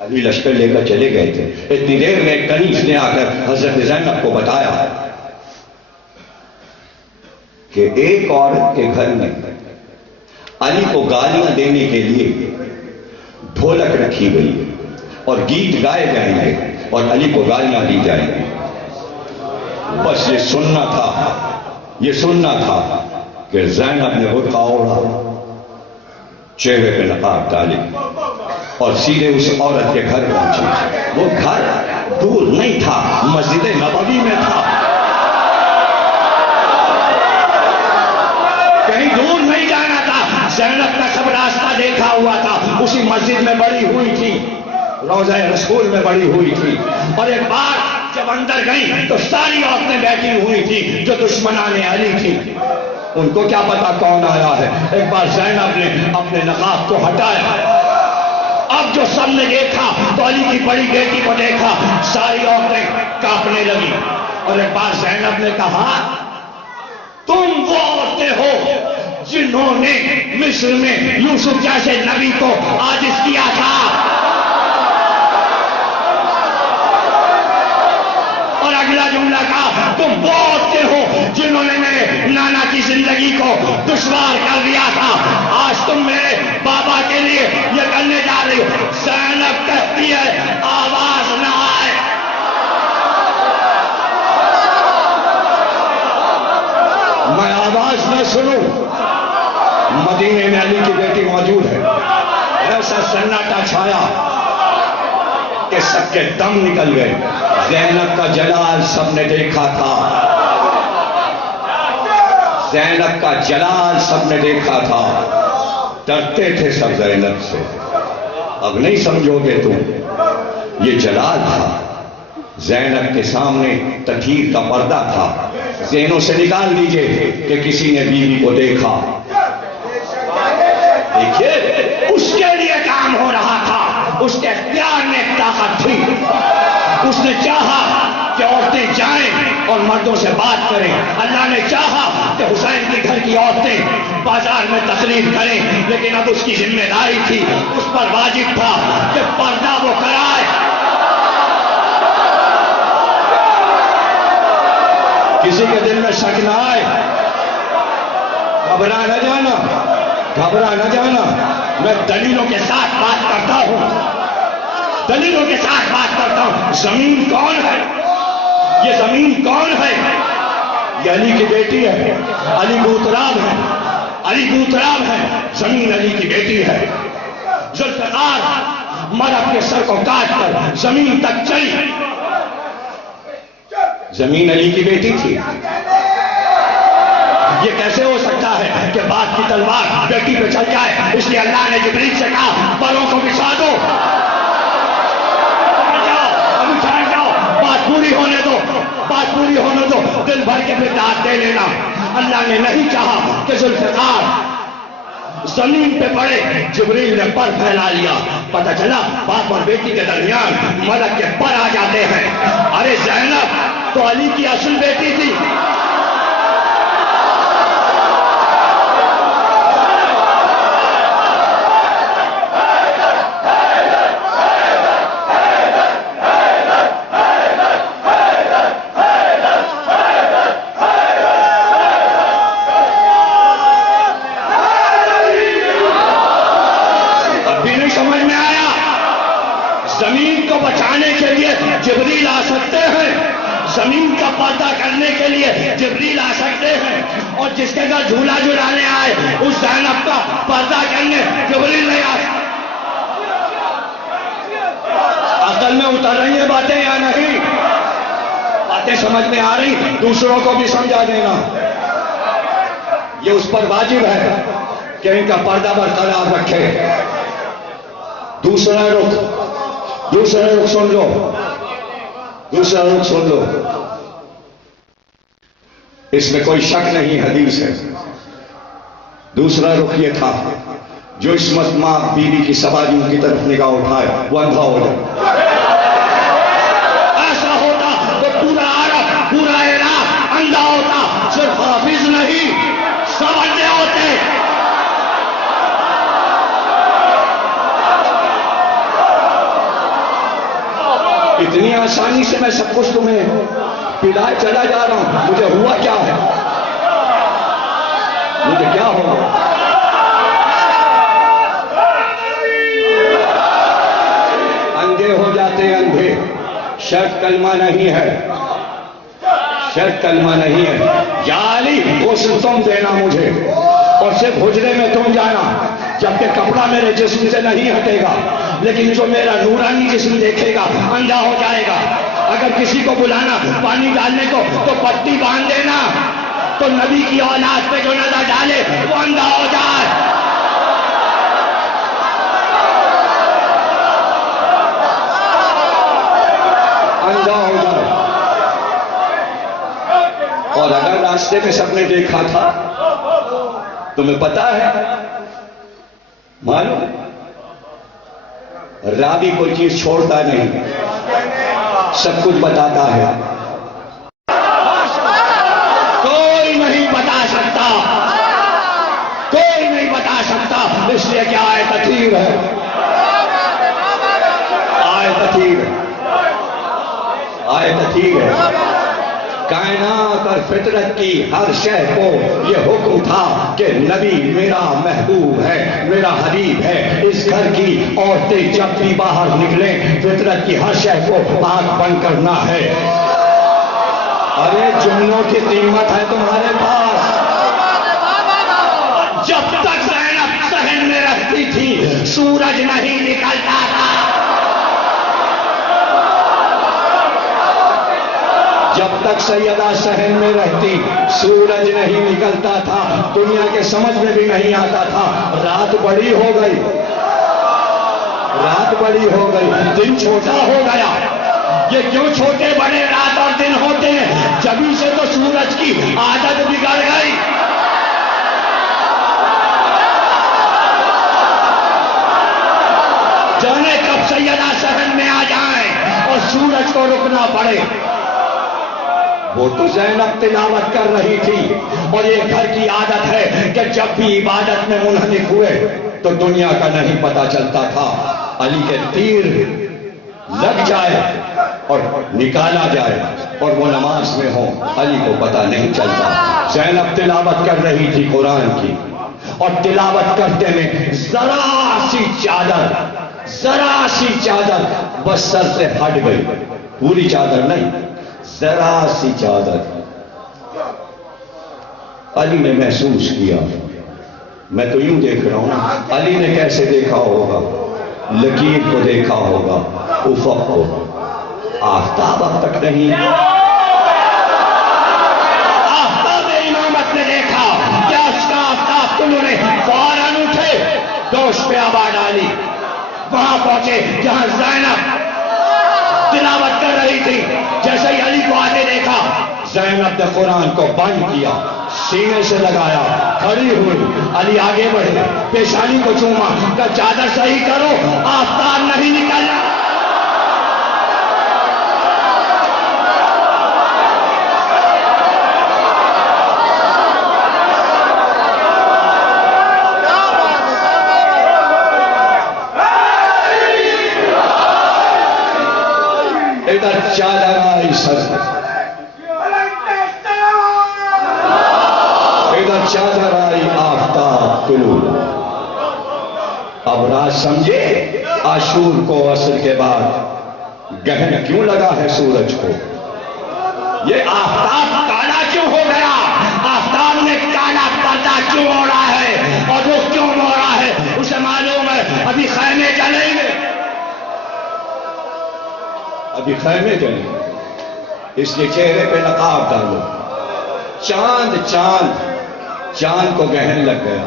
علی لشکر لے کر چلے گئے تھے، اتنی دیر میں کنیز نے آ کر حضرت زینب کو بتایا کہ ایک عورت کے گھر میں علی کو گالیاں دینے کے لیے ڈھولک رکھی گئی اور گیت گائے جائیں گے اور علی کو گالیاں دی جائیں گی۔ بس یہ سننا تھا کہ زینب نے برقع اوڑھا، چہرے پہ نقاب ڈالی اور سیدھے اس عورت کے گھر پہنچی۔ وہ گھر دور نہیں تھا، مسجد نبوی میں تھا، کہیں دور نہیں جانا تھا۔ زینب کا سب راستہ دیکھا ہوا تھا، اسی مسجد میں بڑی ہوئی تھی، روضہ رسول میں بڑی ہوئی تھی۔ اور ایک بار جب اندر گئی تو ساری عورتیں بیٹھی ہوئی تھی جو دشمنان علی تھی، ان کو کیا پتا کون آیا ہے۔ ایک بار زینب نے اپنے نقاب کو ہٹایا، اب جو سب نے دیکھا تو علی کی بڑی بیٹی کو دیکھا، ساری عورتیں کانپنے لگی۔ اور ایک بار زینب نے کہا تم وہ عورتیں ہو جنہوں نے مصر میں یوسف جیسے نبی کو عاجز کیا تھا، اور اگلا جملہ کہا تم وہ عورتیں ہو جنہوں نے میرے نانا کی زندگی کو دشوار کر دیا تھا، آج تم میرے بابا کے لیے یہ کرنے جا رہی ہو۔ زینب کہتی ہے آواز نہ آئے، میں آواز نہ سنوں۔ مدینے میں علی کی بیٹی موجود ہے، ایسا سناٹا چھایا کہ سب کے دم نکل گئے۔ زینب کا جلال سب نے دیکھا تھا، زینب کا جلال سب نے دیکھا تھا، ڈرتے تھے سب زینب سے۔ اب نہیں سمجھو گے تم، یہ جلال تھا۔ زینب کے سامنے تطہیر کا پردہ تھا، ذہنوں سے نکال دیجئے کہ کسی نے بیوی کو دیکھا۔ دیکھیے اس کے لیے کام ہو رہا تھا، اس کے اختیار میں طاقت تھی، اس نے چاہا کہ عورتیں جائیں اور مردوں سے بات کریں، اللہ نے چاہا کہ حسین کے گھر کی عورتیں بازار میں تقریر کریں، لیکن اب اس کی ذمہ داری تھی، اس پر واجب تھا کہ پردہ وہ کرائے۔ کسی کے دل میں شک نہ آئے، گھبرا نہ جانا، گھبرا نہ جانا، میں دلیلوں کے ساتھ بات کرتا ہوں، دلیلوں کے ساتھ بات کرتا ہوں۔ زمین کون ہے؟ یہ زمین کون ہے؟ یہ علی کی بیٹی ہے، علی بوتراب ہے، علی بوتراب ہے، زمین علی کی بیٹی ہے۔ ذوالفقار مرد کے سر کو کاٹ کر زمین تک چلی. زمین علی کی بیٹی تھی. یہ کیسے ہو سکتا ہے کہ باپ کی تلوار بیٹی پہ چل جائے؟ اس لیے اللہ نے جبریل سے کہا پروں کو بچھا دو، ابھی ٹھہر جاؤ، بات پوری ہونے دو، بات پوری ہونے دو، دل بھر کے پھر داد دے لینا. اللہ نے نہیں چاہا کہ ذوالفقار زمین پہ پڑے. جبریل نے پر پھیلا لیا. پتہ چلا باپ اور بیٹی کے درمیان ملک کے پر آ جاتے ہیں. ارے زینب تو علی کی اصل بیٹی تھی. زمین کو بچانے کے لیے جبریل آ سکتے ہیں، زمین کا پردہ کرنے کے لیے جبریل آ سکتے ہیں، اور جس کے گھر جھولا جھولانے آئے اس زینب کا پردہ کرنے جبریل نہیں آ سکتے. عقل میں اتر رہی ہیں باتیں یا نہیں؟ باتیں سمجھ میں آ رہی؟ دوسروں کو بھی سمجھا دینا. یہ اس پر واجب ہے کہ ان کا پردہ برقرار رکھے. دوسرا رخ سن لو، دوسرا رخ سن لو. اس میں کوئی شک نہیں، حدیث ہے. دوسرا رخ یہ تھا جو اس وقت ماں بیوی کی سواریوں کی طرف نگاہ اٹھائے وہ اندھا ہو جائے. ایسا ہوتا تو پورا عرب، پورا عراق اندھا ہوتا. صرف حافظ نہیں، سب اندھے ہوتے. اتنی آسانی سے میں سب کچھ تمہیں پلائے چلا جا رہا ہوں. مجھے ہوا کیا ہے؟ مجھے کیا ہوا؟ اندھے ہو جاتے ہیں اندھے. شرط کلمہ نہیں ہے، شرط کلمہ نہیں ہے. یا علی غسل تم دینا مجھے، اور صرف حجرے میں تم جانا، جبکہ کپڑا میرے جسم سے نہیں ہٹے گا، لیکن جو میرا نورانی جسم دیکھے گا اندھا ہو جائے گا. اگر کسی کو بلانا پانی ڈالنے کو تو پٹی باندھ دینا، تو نبی کی اولاد پہ جو نظر ڈالے وہ اندھا ہو جائے. اندھا ہو جائے. اور اگر راستے میں سب نے دیکھا تھا، تمہیں پتا ہے معلوم، راوی کوئی چیز چھوڑتا نہیں، سب کچھ بتاتا ہے. کوئی نہیں بتا سکتا، کوئی نہیں بتا سکتا، اس لیے کہ آیت اخیر ہے، آیت اخیر ہے، آیت اخیر ہے. کائنات اور فطرت کی ہر شے کو یہ حکم تھا کہ نبی میرا محبوب ہے، میرا حبیب ہے. اس گھر کی عورتیں جب بھی باہر نکلیں فطرت کی ہر شے کو آنکھ بند کرنا ہے. ارے جملوں کی قیمت ہے تمہارے پاس. جب تک زینب صحن میں رہتی تھی سورج نہیں نکلتا تھا. جب تک سیدہ صحن میں رہتی سورج نہیں نکلتا تھا. دنیا کے سمجھ میں بھی نہیں آتا تھا. رات بڑی ہو گئی، رات بڑی ہو گئی، دن چھوٹا ہو گیا. یہ کیوں چھوٹے بڑے رات اور دن ہوتے ہیں؟ جبھی سے تو سورج کی عادت بگڑ گئی. جانے کب سیدہ صحن میں آ جائیں اور سورج کو رکنا پڑے. وہ تو زینب تلاوت کر رہی تھی، اور یہ گھر کی عادت ہے کہ جب بھی عبادت میں منہمک ہوئے تو دنیا کا نہیں پتا چلتا تھا. علی کے تیر لگ جائے اور نکالا جائے اور وہ نماز میں ہو، علی کو پتا نہیں چلتا. زینب تلاوت کر رہی تھی قرآن کی، اور تلاوت کرتے میں ذرا سی چادر بس سر سے ہٹ گئی. پوری چادر نہیں، ذرا سی چادر. علی نے محسوس کیا. میں تو یوں دیکھ رہا ہوں، علی نے کیسے دیکھا ہوگا؟ لکیر کو دیکھا ہوگا، افق کو، آفتاب اب تک نہیں۔ آفتاب امامت نے دیکھا کیا اس کا آفتاب تمہوں نے فوراً اٹھے، دوش پہ آبا ڈالی، وہاں پہنچے جہاں زینب تلاوت کر رہی تھی۔ جیسے ہی علی کو آتے دیکھا، زینب نے قرآن کو بند کیا، سینے سے لگایا، کھڑی ہوئی، علی آگے بڑھے، پیشانی کو چوما، کہ چادر صحیح کرو، آفتاب نہیں نکلنا۔ ادھر چادر آئی سر، ادھر چادر آئی آفتاب طلوع۔ اب رات سمجھے عاشور کو عصر کے بعد گہن کیوں لگا ہے سورج کو؟ یہ آفتاب کالا کیوں ہو گیا؟ آفتاب نے کالا پردہ کیوں اوڑھا ہے؟ اور وہ کیوں اوڑھا ہے اسے معلوم ہے، ابھی خیمے جلیں گے، ابھی خیمے جلیں گے، اس لیے چہرے پہ نقاب ڈالو۔ چاند چاند چاند کو گہن لگ گیا،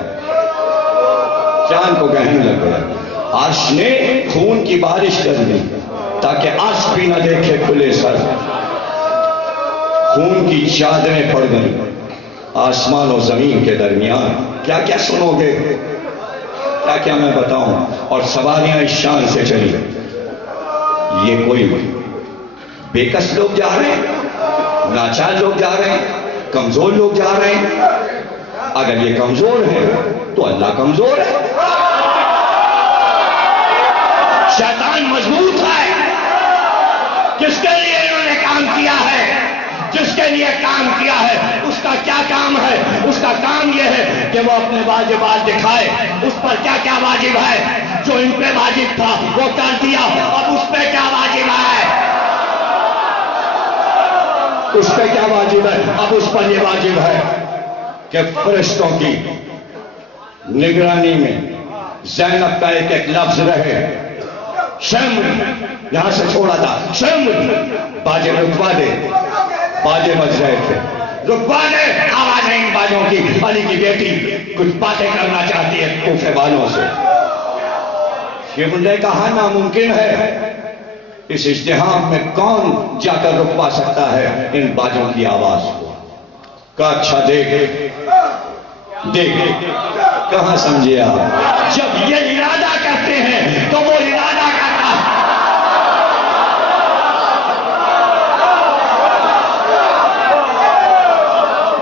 چاند کو گہن لگ گیا۔ عرش نے خون کی بارش کر دی تاکہ عرش بھی نہ دیکھے کھلے سر، خون کی چادریں پڑ گئی آسمان و زمین کے درمیان۔ کیا کیا سنو گے، کیا کیا میں بتاؤں؟ اور سواریاں اس شان سے چلی، یہ کوئی بے کس لوگ جا رہے ہیں، ناچار لوگ جا رہے ہیں، کمزور لوگ جا رہے ہیں۔ اگر یہ کمزور ہے تو اللہ کمزور ہے۔ شیطان مضبوط ہے، جس کے لیے انہوں نے کام کیا ہے، جس کے لیے کام کیا ہے اس کا کیا کام ہے؟ اس کا کام یہ ہے کہ وہ اپنے واجبات دکھائے، اس پر کیا کیا واجب ہے، جو ان پہ واجب تھا وہ کر دیا، اب اس پہ کیا واجب ہے، اس پہ کیا واجب ہے، اب اس پر یہ واجب ہے کہ فرشتوں کی نگرانی میں زینب کا ایک ایک لفظ رہے۔ شم یہاں سے چھوڑا تھا، شم باجے رکوا دے، باجے بج رہے تھے، رکوا دے، آواز ہے ان باجوں کی۔ علی کی بیٹی کچھ باتیں کرنا چاہتی ہے کوفے والوں سے۔ شیخ نے کہا ناممکن ہے، اس اجتہام میں کون جا کر رکوا سکتا ہے ان باجوں کی آواز کو؟ کہا اچھا دیکھ دیکھ، کہاں سمجھے آپ؟ جب یہ ارادہ کرتے ہیں تو وہ ارادہ کرتا ہے۔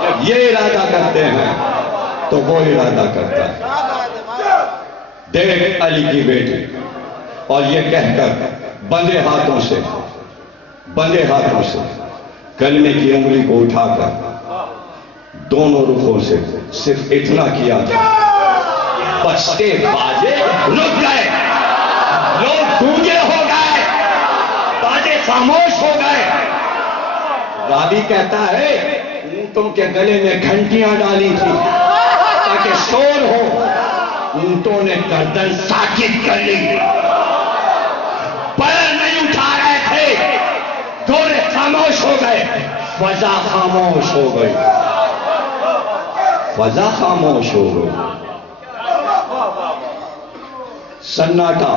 جب یہ ارادہ کرتے ہیں تو وہ ارادہ کرتا ہے۔ دیکھ علی کی بیٹی، اور یہ کہہ کر بندے ہاتھوں سے کلمے کی انگلی کو اٹھا کر دونوں رخوں سے صرف اتنا کیا بچتے باجے رک گئے، لوگ گونگے ہو گئے، باجے خاموش ہو گئے۔ راوی کہتا ہے اونٹوں کے گلے میں گھنٹیاں ڈالی تھی تاکہ شور ہو، اونٹوں نے گردن ساکت کر لی، پیر نہیں اٹھا رہے تھے، دورے خاموش ہو گئے، فضا خاموش ہو گئی، فضا خاموش ہو گئی، سناٹا۔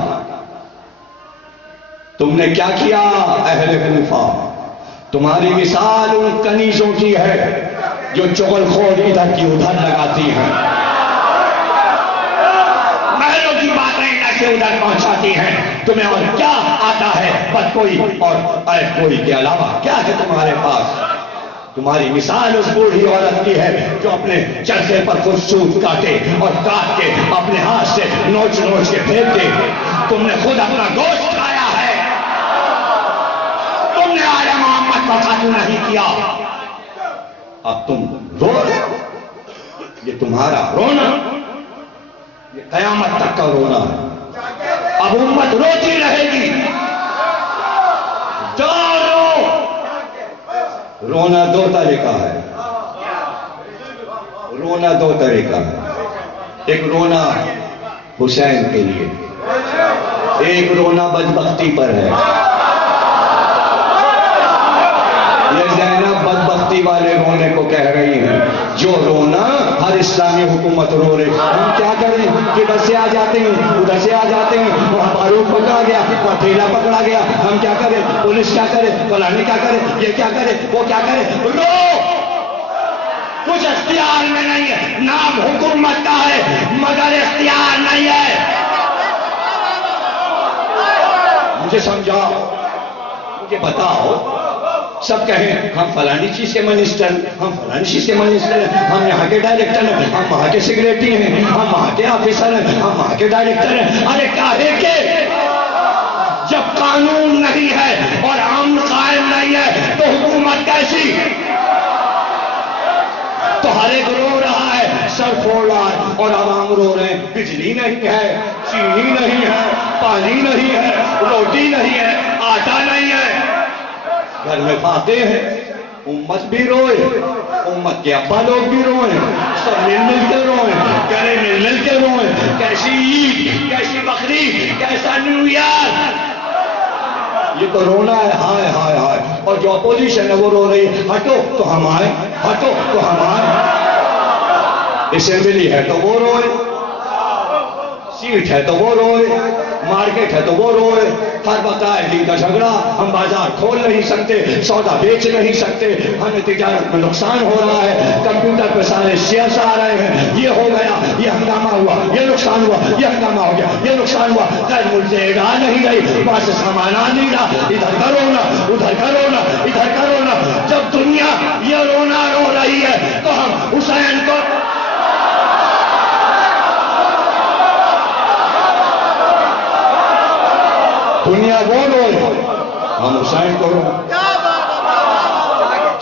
تم نے کیا کیا اہل کوفہ؟ تمہاری مثال ان کنیزوں کی ہے جو چغل خور ادھر کی ادھر لگاتی ہیں، محلوں کی باتیں ایسے ادھر پہنچاتی ہیں، تمہیں اور کیا آتا ہے؟ بس کوئی اور اے کوئی کے علاوہ کیا ہے تمہارے پاس؟ تمہاری مثال اس بوڑھی عورت کی ہے جو اپنے چرخے پر خود سوت کاٹے اور کاٹ کے اپنے ہاتھ سے نوچ نوچ کے پھینک دے۔ تم نے خود اپنا گوشت کھایا ہے، تم نے آل محمد کو قتل نہیں کیا، اب تم رو رہے ہو؟ یہ تمہارا رونا یہ قیامت تک کا رونا ہے۔ اب امت روتی رہے گی، رونا دو طریقہ ہے، رونا دو طریقہ ہے۔ ایک رونا حسین کے لیے، ایک رونا بدبختی پر ہے. یہ زینب بدبختی والے رونے کو کہہ رہی ہیں. جو رونا ہر اسلامی حکومت رو رہی. ہم کیا کریں کہ ادھر سے آ جاتے ہیں ادھر سے آ جاتے ہیں. وہاں بارود پکڑا گیا وہاں ٹھیلا پکڑا گیا. ہم کیا کریں؟ پولیس کیا کرے؟ فلانے کیا کرے؟ یہ کیا کرے؟ وہ کیا کرے؟ رو. کچھ اختیار میں نہیں ہے. نام حکومت کا ہے مگر اختیار نہیں ہے. مجھے سمجھاؤ, مجھے بتاؤ. سب کہیں ہم فلانی چیز کے منسٹر, ہم فلانی چیز کے منسٹر ہیں, ہم یہاں کے ڈائریکٹر ہیں, ہم وہاں کے سیکریٹری ہیں, ہم وہاں کے آفیسر ہیں, ہم وہاں کے ڈائریکٹر ہیں. ارے کاہے کے؟ جب قانون نہیں ہے اور امن قائم نہیں ہے تو حکومت کیسی؟ تو ہر ایک رو رہا ہے, سر پھوڑ رہا ہے اور عوام رو رہے ہیں. بجلی نہیں ہے, چینی نہیں ہے, پانی نہیں ہے, روٹی نہیں ہے, آٹا نہیں ہے. گھر میں باتیں ہیں, امت بھی روئے, امت کے ابا لوگ بھی روئے, سب مل مل کے روئے, گھرے مل مل کے روئے. کیسی عید, کیسی بقرعید, کیسا نیو ایئر. یہ تو رونا ہے. ہائے ہائے ہائے. اور جو اپوزیشن ہے وہ رو رہی ہے, ہٹو تو ہم آئے, ہٹو تو ہم آئے. اسمبلی ہے تو وہ روئے, سیٹ ہے تو وہ روئے, مارکیٹ ہے تو وہ روئے. ہر وقت آئے دن کا جھگڑا. ہم بازار کھول نہیں سکتے, سودا بیچ نہیں سکتے, ہمیں تجارت میں نقصان ہو رہا ہے. کمپیوٹر پہ سارے شیئرز آ رہے ہیں. یہ ہو گیا, یہ ہنگامہ ہوا, یہ نقصان ہوا, یہ ہنگامہ ہو گیا, یہ نقصان ہوا. غیر ملک سے اڑا نہیں رہی, وہاں سے سامان آ نہیں رہا. ادھر کا رونا, ادھر کا رونا, ادھر کا رونا. جب دنیا یہ رونا رو رہی ہے تو ہم حسین کو دنیا وہ روئے, ہم حسین کو رو.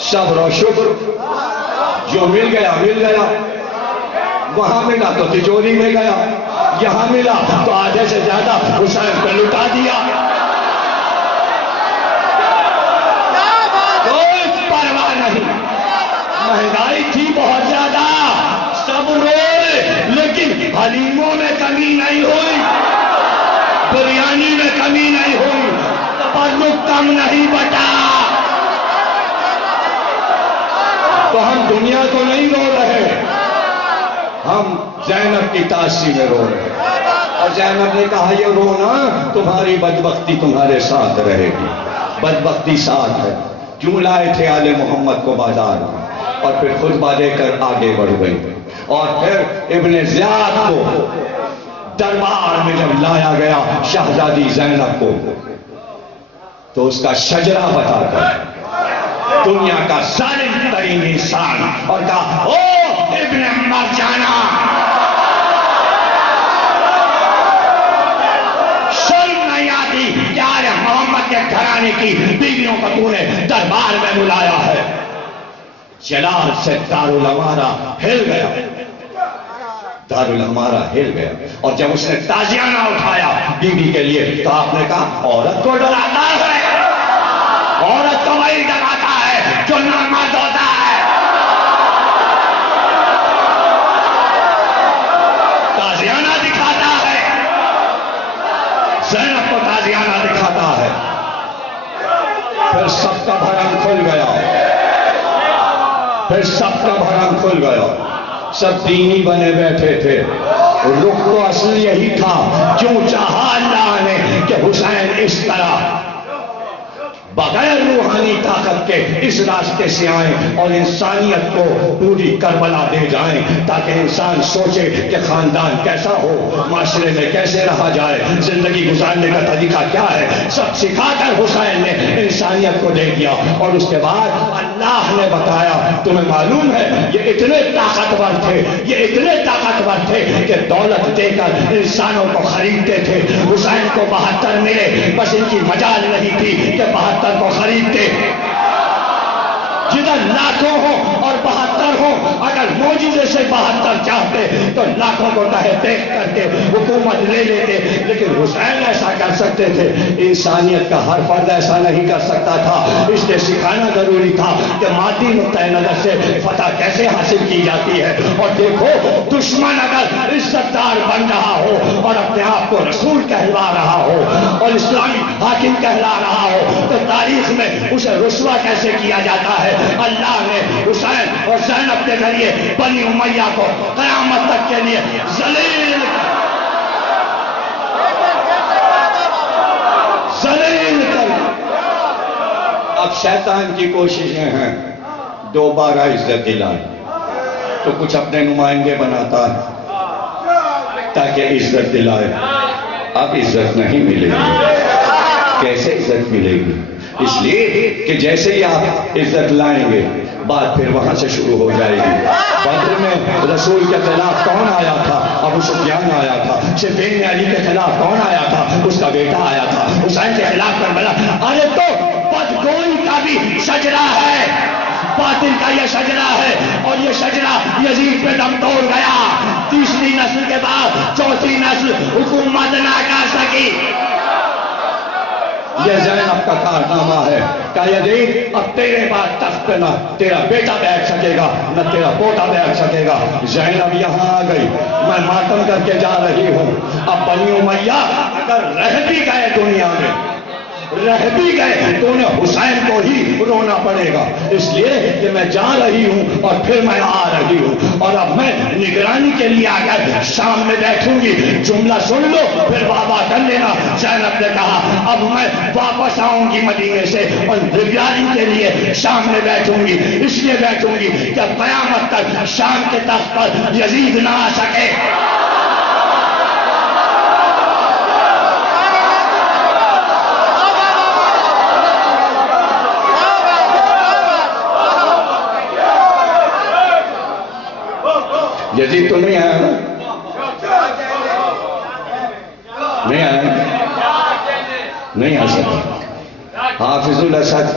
صبر و شکر, جو مل گیا مل گیا. وہاں ملا تو تجوری میں گیا, یہاں ملا تو آدھے سے زیادہ حسین پہ لٹا دیا. کوئی پرواہ نہیں. مہنگائی تھی بہت زیادہ, سب روئے, لیکن حلیموں میں کمی نہیں ہوئی, بریانی میں کمی نہیں ہوئی, تبرک کم نہیں بٹا. تو ہم دنیا کو نہیں رو رہے, ہم زینب کی تاسی میں رو رہے ہیں. اور زینب نے کہا یہ رونا تمہاری بدبختی تمہارے ساتھ رہے گی. بدبختی ساتھ ہے. کیوں لائے تھے آل محمد کو بازار میں, اور پھر خطبہ دے کر آگے بڑھ گئی. اور پھر ابن زیاد کو دربار میں جب لایا گیا شہزادی زینب کو, تو اس کا شجرہ بتا کر دنیا کا ظالم ترین انسان, اور کہا او ابن مرجانہ, شرم نہیں آتی یار محمد کے گھرانے کی بیویوں کو تو نے دربار میں بلایا ہے. جلال سے دارالعمارہ ہل گیا, دارالعمارہ ہل گیا. اور جب اس نے تازیانہ اٹھایا بیوی کے لیے تو آپ نے کہا عورت کو ڈراتا ہے, عورت کو وہی ڈراتا ہے جو نامرد ہوتا ہے. تازیانہ دکھاتا ہے, زینب کو تازیانہ دکھاتا ہے. پھر سب کا بھرم کھل گیا, پھر سب کا بھرم کھل گیا. سب دینی بنے بیٹھے تھے. رخ تو اصل یہی تھا, کیوں چاہا اللہ نے کہ حسین اس طرح بغیر روحانی طاقت کے اس راستے سے آئیں اور انسانیت کو پوری کربلا دے جائیں, تاکہ انسان سوچے کہ خاندان کیسا ہو, معاشرے میں کیسے رہا جائے, زندگی گزارنے کا طریقہ کیا ہے. سب سکھا کر حسین نے انسانیت کو دے دیا. اور اس کے بعد اللہ نے بتایا, تمہیں معلوم ہے یہ اتنے طاقتور تھے, یہ اتنے طاقتور تھے کہ دولت دے کر انسانوں کو خریدتے تھے. حسین کو 72 ملے, بس ان کی مجال نہیں تھی کہ 72 کو خریدتے. جدھر لاکھوں ہوں اور 72 ہوں, اگر اگر موجودے سے 72 چاہتے تو لاکھوں کو دیکھ کر کے حکومت لے لیتے، لیکن حسین ایسا کر سکتے تھے۔ انسانیت کا ہر فرد ایسا نہیں کر سکتا تھا، اس لیے سکھانا ضروری تھا کہ مادی نقطۂ نظر سے فتح کیسے حاصل کی جاتی ہے۔ اور دیکھو، دشمن اگر عزت دار بن رہا ہو اور اپنے آپ کو رسول کہلا رہا ہو اور اسلامی حاکم کہلا رہا ہو تو تاریخ میں اسے رسوا کیسے کیا جاتا ہے؟ اللہ نے حسین اور زینب کے ذریعے بنی امیہ کو قیامت تک کے لیے ذلیل کر۔ اب شیطان کی کوششیں ہیں دوبارہ عزت دلائیں، تو کچھ اپنے نمائندے بناتا ہے تاکہ عزت دلائے۔ اب عزت نہیں ملے گی۔ کیسے عزت ملے گی؟ اس لیے کہ جیسے ہی آپ عزت لائیں گے بات پھر وہاں سے شروع ہو جائے گی۔ بدر میں رسول کے خلاف کون آیا تھا؟ ابو سفیان آیا تھا۔ صفین میں علی کے خلاف کون آیا تھا؟ اس کا بیٹا آیا تھا۔ حسین کے خلاف کربلا۔ ارے تو بدگوئی کا بھی شجرا ہے، باطل کا یہ شجرا ہے، اور یہ شجرا یزید پہ دم توڑ گیا۔ تیسری نسل کے بعد چوتھی نسل حکومت نہ کر سکی۔ یہ زینب کا کارنامہ ہے کہ یزید اب تیرے بعد تخت پہ نہ تیرا بیٹا بیٹھ سکے گا نہ تیرا پوتا بیٹھ سکے گا۔ زینب یہاں آ گئی، میں ماتم کر کے جا رہی ہوں۔ اب بنی امیہ اگر رہ بھی گئے دنیا میں، رہ بھی گئے تو انہیں حسین کو ہی رونا پڑے گا، اس لیے کہ میں جا رہی ہوں اور پھر میں آ رہی ہوں، اور اب میں نگرانی کے لیے آ کر شام میں بیٹھوں گی۔ جملہ سن لو پھر بابا کر لینا۔ زینب نے کہا اب میں واپس آؤں گی مدینے سے اور نگرانی کے لیے شام میں بیٹھوں گی، اس لیے بیٹھوں گی کہ قیامت تک شام کے تخت پر یزید نہ آ سکے۔ یزید تو نہیں آیا نا؟ نہیں آیا، نہیں آ سکتا۔ حافظ الاسد،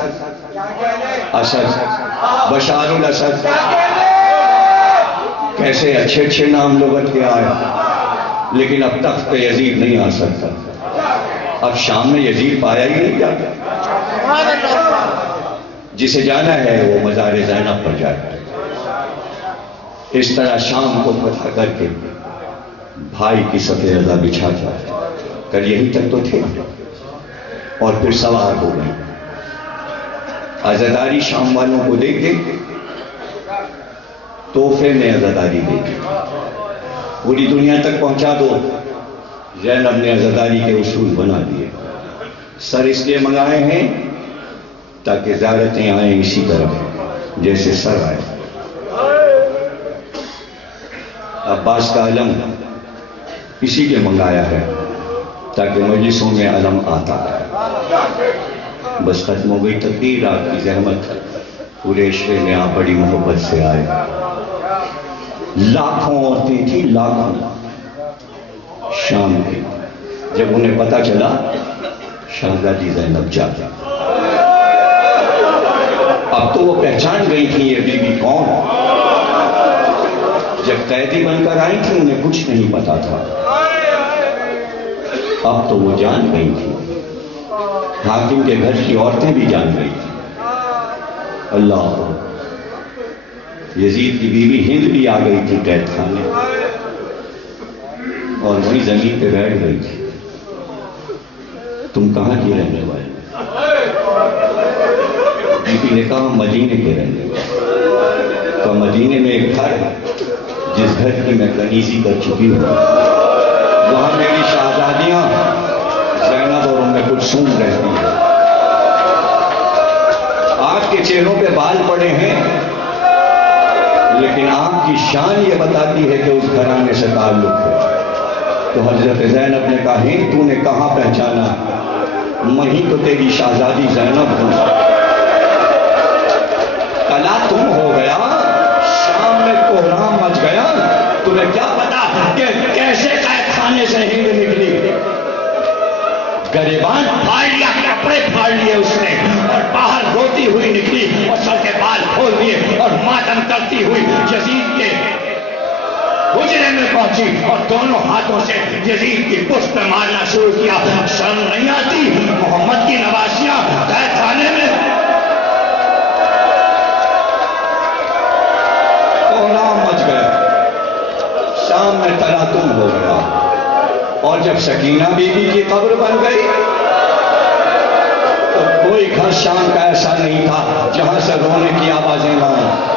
اسد، بشار الاسد، کیسے اچھے اچھے نام لغت کے آئے، لیکن اب تخت پہ یزید نہیں آ سکتا۔ اب شام میں یزید پایا ہی نہیں جاتا۔ جسے جانا ہے وہ مزار زینب پر جائے۔ اس طرح شام کو فتح کر کے بھائی کی صفِ رضا بچھا جائے کر یہیں تک تو تھے، اور پھر سوار ہو گئے۔ عزاداری شام والوں کو دے کے تحفے میں عزاداری دے کے پوری دنیا تک پہنچا دو۔ زینب نے عزاداری کے اصول بنا دیے۔ سر اس لیے منگائے ہیں تاکہ زیارتیں آئیں اسی طرح جیسے سر آئے۔ عباس کا علم اسی کے منگایا ہے تاکہ مجلسوں میں علم آتا ہے۔ بس ختم ہو گئی تقریر، آپ کی زحمت پورے عشرے میں آپ بڑی محبت سے آئے۔ لاکھوں عورتیں تھیں، لاکھوں شام کی۔ جب انہیں پتا چلا شہزادی زینب جاتی، اب تو وہ پہچان گئی تھی یہ بی بی کون۔ جب قیدی بن کر آئی تھی انہیں کچھ نہیں پتا تھا، اب تو وہ جان گئی تھی۔ حاکم کے گھر کی عورتیں بھی جان گئی تھی۔ اللہ، یزید کی بیوی ہند بھی آ گئی تھی قید خانے، اور وہی زمین پہ بیٹھ گئی تھی۔ تم کہاں کی رہنے والے؟ بی بی نے کہا مدینے کے رہنے والے۔ تو مدینے میں ایک گھر ہے جس گھر کی میں کنیزی کر چکی ہوں، وہاں میری شہزادیاں زینب اور ام کلثوم رہتی ہیں۔ آپ کے چہروں پہ بال پڑے ہیں، لیکن آپ کی شان یہ بتاتی ہے کہ اس گھرانے سے تعلق ہے۔ تو حضرت زینب نے کہا ہند تو نے کہاں پہچانا؟ میں ہی تو تیری شہزادی زینب ہوں۔ کلا تم ہو گیا، شام میں کوہرام مچ گیا، تمہیں کیا پتا کہ کیسے قید خانے سے ہند نکلی؟ گریبان پھاڑ لیا، کپڑے پھاڑ لیے اس نے، اور باہر روتی ہوئی نکلی اور سر کے بال کھول دیے اور ماتم کرتی ہوئی یزید کے کھینچی اور دونوں ہاتھوں سے یزید کی پشت میں مارنا شروع کیا. شرم نہیں آتی محمد کی نواسیاں قید خانے میں؟ کوہرام مچ گیا، شام میں تلاتم ہو گیا. اور جب سکینہ بی بی کی قبر بن گئی تو کوئی گھر شام کا ایسا نہیں تھا جہاں سے رونے کی آوازیں نہ آئیں.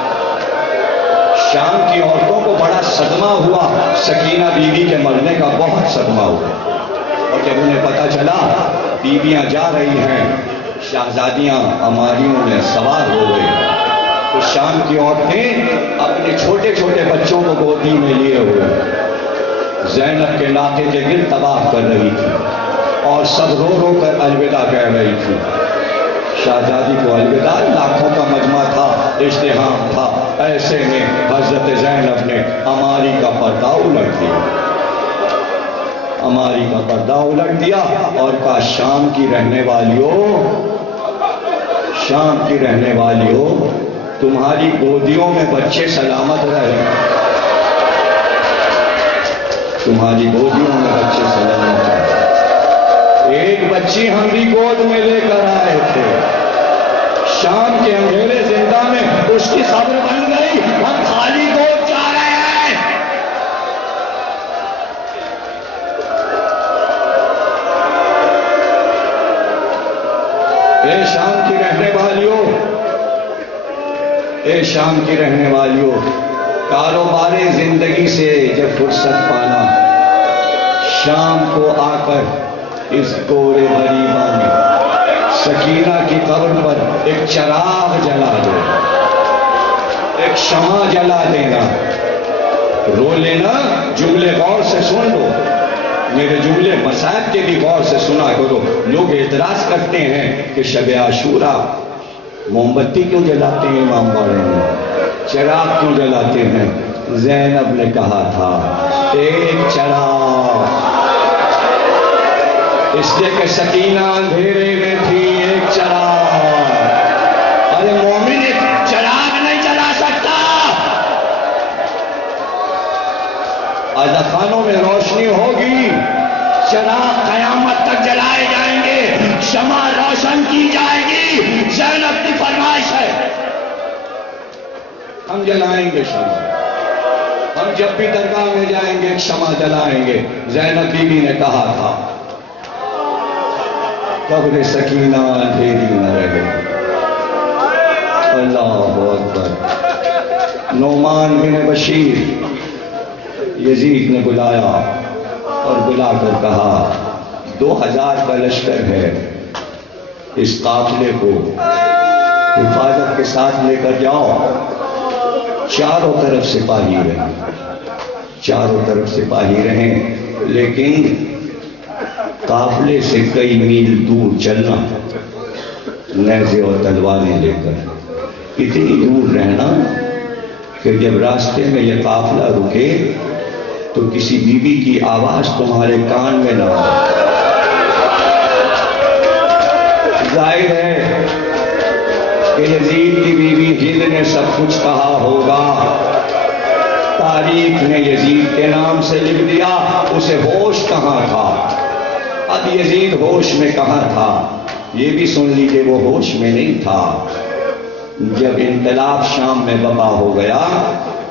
شام کی عورتوں کو بڑا صدمہ ہوا، سکینہ بی بی کے مرنے کا بہت صدمہ ہوا. اور جب انہیں پتا چلا بیویاں جا رہی ہیں، شہزادیاں اماریوں میں سوار ہو گئی، تو شام کی عورتیں اپنے چھوٹے چھوٹے بچوں کو گودی میں لیے ہوئے زینب کے علاقے کے گرد تباہ کر رہی تھی اور سب رو رو کر الوداع کہہ رہی تھی. شہزادی کو الوداع، لاکھوں کا مجمع تھا، ازدحام تھا. ایسے میں حضرت زینب نے اماری کا پردہ الٹ دیا، اماری کا پردہ الٹ دیا اور کہا شام کی رہنے والیوں، شام کی رہنے والیوں، تمہاری گودیوں میں بچے سلامت رہے، تمہاری گودیوں میں بچے سلامت رہے. ایک بچی ہم بھی گود میں لے کر آئے تھے، شام کے اندھیرے زندہ میں اس کی قبر بن گئی، ہم خالی گود جا رہے ہیں. اے شام کی رہنے والیوں، اے شام کی رہنے والیوں، کاروبار زندگی سے جب فرصت پانا، شام کو آ کر اس گورے غریبا میں سکینہ کی قبر پر ایک چراغ جلا دو، ایک شمع جلا دینا. رو لینا، جملے غور سے سن لو، میرے جملے مصائب کے بھی غور سے سنا کرو. لوگ اعتراض کرتے ہیں کہ شب عاشورہ موم بتی کیوں جلاتے ہیں، امام باڑے میں چراغ کیوں جلاتے ہیں؟ زینب نے کہا تھا ایک چراغ، اس لیے کہ سکینہ اندھیرے میں تھی، ایک چراغ. ارے مومن ایک چراغ نہیں جلا سکتا. خانوں میں روشنی ہوگی، چراغ قیامت تک جلائے جائیں گے، شمع روشن کی جائے گی. زینب کی فرمائش ہے ہم جلائیں گے شمع، ہم جب بھی درگاہ میں جائیں گے ایک شمع جلائیں گے. زینب بی بی نے کہا تھا قبر سکینہ اندھیری نہ رہے. اللہ اکبر. نعمان بن بشیر یزید نے بلایا اور بلا کر کہا 2000 کا لشکر ہے، اس قافلے کو حفاظت کے ساتھ لے کر جاؤ. چاروں طرف سپاہی رہیں، چاروں طرف سپاہی رہیں، لیکن قافلے سے کئی میل دور چلنا، نیزے اور تلواریں لے کر. اتنی دور رہنا کہ جب راستے میں یہ قافلہ رکے تو کسی بیوی کی آواز تمہارے کان میں نہ آئے. ظاہر ہے کہ یزید کی بیوی ہند نے سب کچھ کہا ہوگا، تاریخ نے یزید کے نام سے لکھ دیا، اسے ہوش کہاں تھا. اب یزید ہوش میں کہاں تھا؟ یہ بھی سن لیجیے وہ ہوش میں نہیں تھا. جب انقلاب شام میں بپا ہو گیا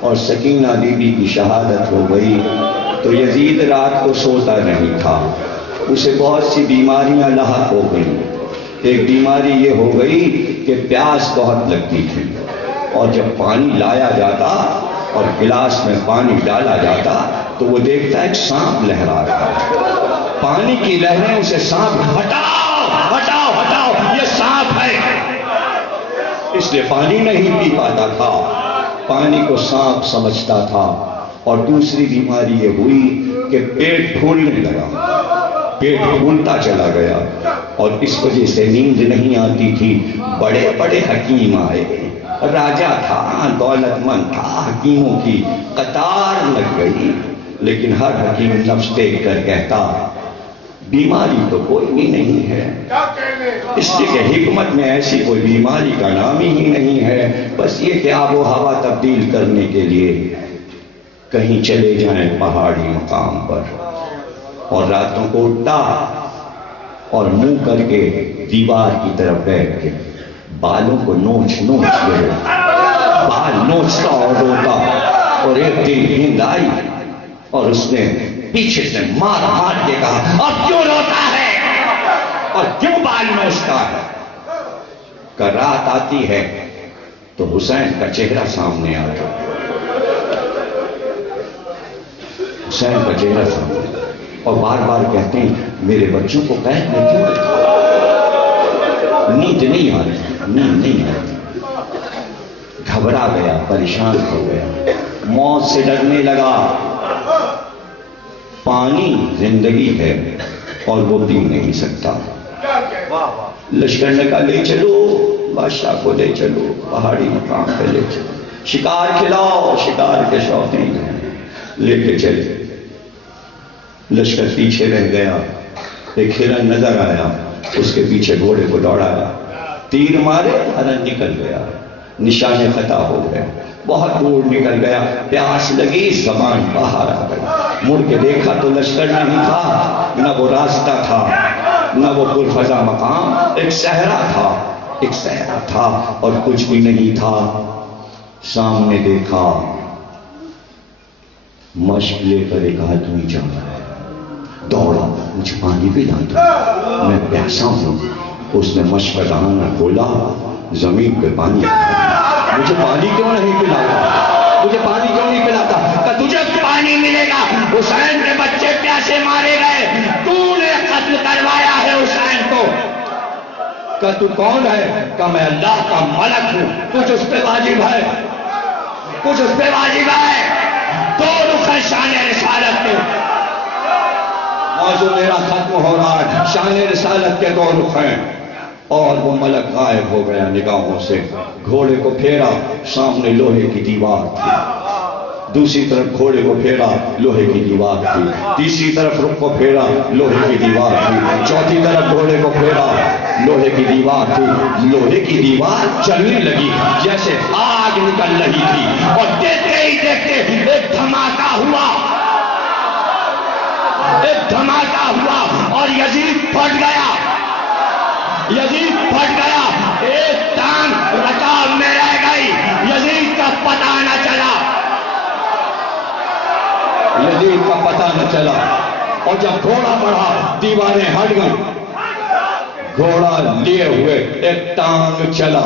اور سکینہ بی بی کی شہادت ہو گئی تو یزید رات کو سوتا نہیں تھا، اسے بہت سی بیماریاں لاحق ہو گئیں. ایک بیماری یہ ہو گئی کہ پیاس بہت لگتی تھی، اور جب پانی لایا جاتا اور گلاس میں پانی ڈالا جاتا تو وہ دیکھتا ایک سانپ لہرا رہا ہے. پانی کی لہریں اسے سانپ، ہٹاؤ ہٹاؤ ہٹاؤ یہ سانپ ہے، اس لیے پانی نہیں پی پاتا تھا، پانی کو سانپ سمجھتا تھا. اور دوسری بیماری یہ ہوئی کہ پیٹ پھولنے لگا، پیٹ پھولتا چلا گیا اور اس وجہ سے نیند نہیں آتی تھی. بڑے بڑے حکیم آئے، راجہ تھا، دولت مند تھا، حکیموں کی قطار لگ گئی، لیکن ہر حکیم نفس دیکھ کر کہتا بیماری تو کوئی بھی نہیں ہے. اس لیے کہ حکمت میں ایسی کوئی بیماری کا نام ہی نہیں ہے، بس یہ کہ آب و ہوا تبدیل کرنے کے لیے کہیں چلے جائیں پہاڑی مقام پر، اور راتوں کو اٹھتا اور منہ کر کے دیوار کی طرف بیٹھ کے بالوں کو نوچ کے بال نوچتا اور روتا، اور ایک دن نیند آئی اور اس نے پیچھے سے مار کے کہا اب کیوں روتا ہے اور کیوں بال نوچتا ہے؟ کہ رات آتی ہے تو حسین کا چہرہ سامنے آتا، حسین کا چہرہ سامنے، اور بار بار کہتے ہیں میرے بچوں کو قید میں کیوں رکھا؟ نیند نہیں آتی، گھبرا گیا، پریشان ہو گیا، موت سے ڈرنے لگا۔ پانی زندگی ہے اور وہ پی نہیں سکتا۔ لشکر نے کہا لے چلو، بادشاہ کو لے چلو، پہاڑی مقام پہ لے چلو، شکار کھلاؤ، شکار کے شوقین ہیں، لے کے چلے۔ لشکر پیچھے رہ گیا، ایک ہرن نظر آیا، اس کے پیچھے گھوڑے کو دوڑایا، تیر مارے، ہرن نکل گیا، نشانے خطا ہو گیا، بہت دور نکل گیا، پیاس لگی، زبان باہر آ گئی، مڑ کے دیکھا تو لشکر نہیں تھا، نہ وہ راستہ تھا، نہ وہ پرفضا مقام، ایک صحرا تھا اور کچھ بھی نہیں تھا۔ سامنے دیکھا، مشک لے کر ایک آدمی جا رہا ہے، دوڑا، مجھے پانی پلا دو، میں پیاسا ہوں۔ اس نے مشک کا دہانہ کھولا، زمین پہ پانی، مجھے پانی کیوں نہیں پلاتا؟ کہ تجھے پانی ملے گا، حسین کے بچے پیاسے مارے گئے، تو نے قتل کروایا ہے حسین کو۔ کہ تو کون ہے؟ کہ میں اللہ کا ملک ہوں، کچھ اس پہ واجب ہے، دو رخ ہیں شان رسالت کے۔ موضوع میرا ختم ہو رہا ہے، شان رسالت کے دو رخ ہیں، اور وہ ملک غائب ہو گیا نگاہوں سے۔ گھوڑے کو پھیرا، سامنے لوہے کی دیوار تھی، دوسری طرف گھوڑے کو پھیرا، لوہے کی دیوار تھی، تیسری طرف رخ کو پھیرا، لوہے کی دیوار تھی، چوتھی طرف گھوڑے کو پھیرا، لوہے کی دیوار تھی۔ لوہے کی دیوار چلنے لگی جیسے آگ نکل رہی تھی، اور دیکھتے ہی دیکھتے ایک دھماکہ ہوا اور یزید پھٹ گیا، ایک ٹانگ رکاب میں رہ گئی، یزید کا پتہ نہ چلا، اور جب گھوڑا بڑھا دیواریں ہٹ گئی، گھوڑا لیے ہوئے ایک ٹانگ چلا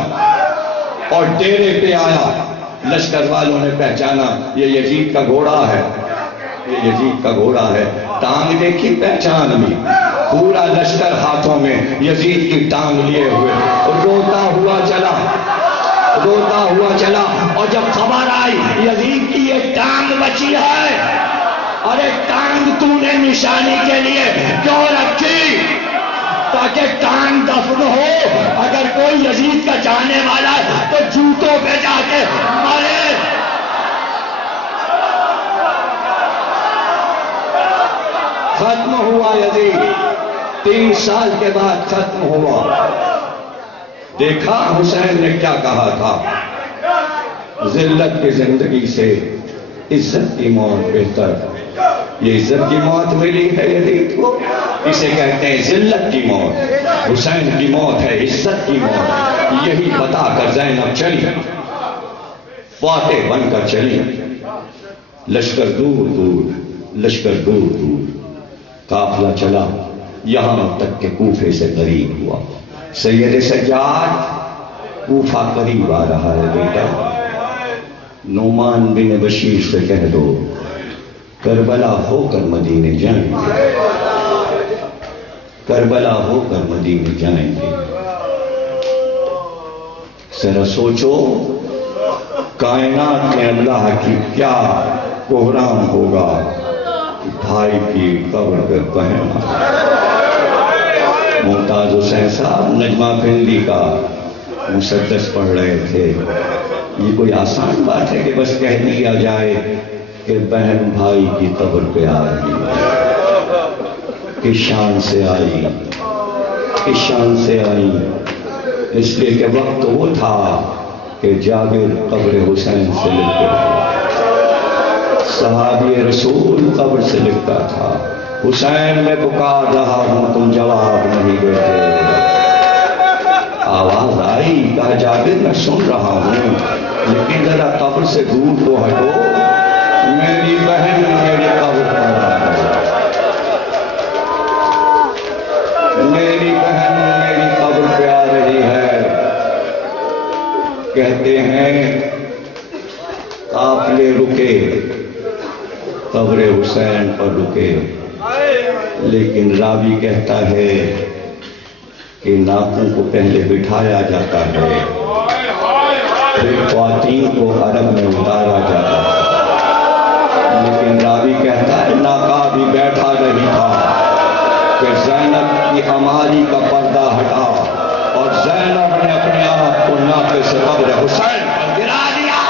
اور ڈیرے پہ آیا۔ لشکر والوں نے پہچانا یہ یزید کا گھوڑا ہے، ٹانگ دیکھی، پہچان لی، پورا لشکر ہاتھوں میں یزید کی ٹانگ لیے ہوئے روتا ہوا چلا، اور جب خبر آئی یزید کی یہ ٹانگ بچی ہے، ارے ٹانگ تو نے نشانی کے لیے کیوں رکھی؟ تاکہ ٹانگ دفن ہو، اگر کوئی یزید کا جانے والا ہے تو جوتوں پہ جا کے مرے۔ ختم ہوا یزید، 3 سال کے بعد ختم ہوا۔ دیکھا حسین نے کیا کہا تھا، ذلت کی زندگی سے عزت کی موت بہتر۔ یہ عزت کی موت ملی ہے یزید کو، اسے کہتے ہیں ذلت کی موت۔ حسین کی موت ہے عزت کی موت۔ یہی بتا کر زینب چلی، فاتح بن کر چلی، لشکر دور قافلہ چلا، یہاں تک کہ کوفے سے قریب ہوا۔ سید سجاد، کوفہ قریب آ رہا ہے بیٹا، نعمان بن بشیر سے کہہ دو کربلا ہو کر مدینے جائیں گے، کربلا ہو کر مدینے جائیں گے۔ ذرا سوچو کائنات میں اللہ کی کیا کوہرام ہوگا، بھائی کی قبر پہ بہن۔ ممتاز حسین صاحب نجمہ بھنڈی کا مسدس پڑھ رہے تھے، یہ کوئی آسان بات ہے کہ بس کہہ دیا جائے کہ بہن بھائی کی قبر پہ آ رہی ہے، کس شان سے آئی، اس لیے کہ وقت وہ تھا کہ جابر قبر حسین سے لکھ کے صحابی رسول قبر سے لکھتا تھا، حسین میں پکار رہا ہوں تم جواب نہیں دیتے۔ آواز آئی، کہا جابر میں سن رہا ہوں لیکن ذرا قبر سے دور تو ہٹو، میری بہن میری قبر پر آ گئی، میری بہن میری قبر پہ آ رہی ہے۔ کہتے ہیں قافلے رکے، قبر حسین پر رکے، لیکن راوی کہتا ہے کہ ناکوں کو پہلے بٹھایا جاتا ہے، پھر خواتین کو عرب میں اتارا جاتا ہے، لیکن راوی کہتا ہے ناکا بھی بیٹھا نہیں تھا کہ زینب کی عماری کا پردہ ہٹا اور زینب نے اپنے آپ کو ناکے سے قبر حسین پر گرا دیا۔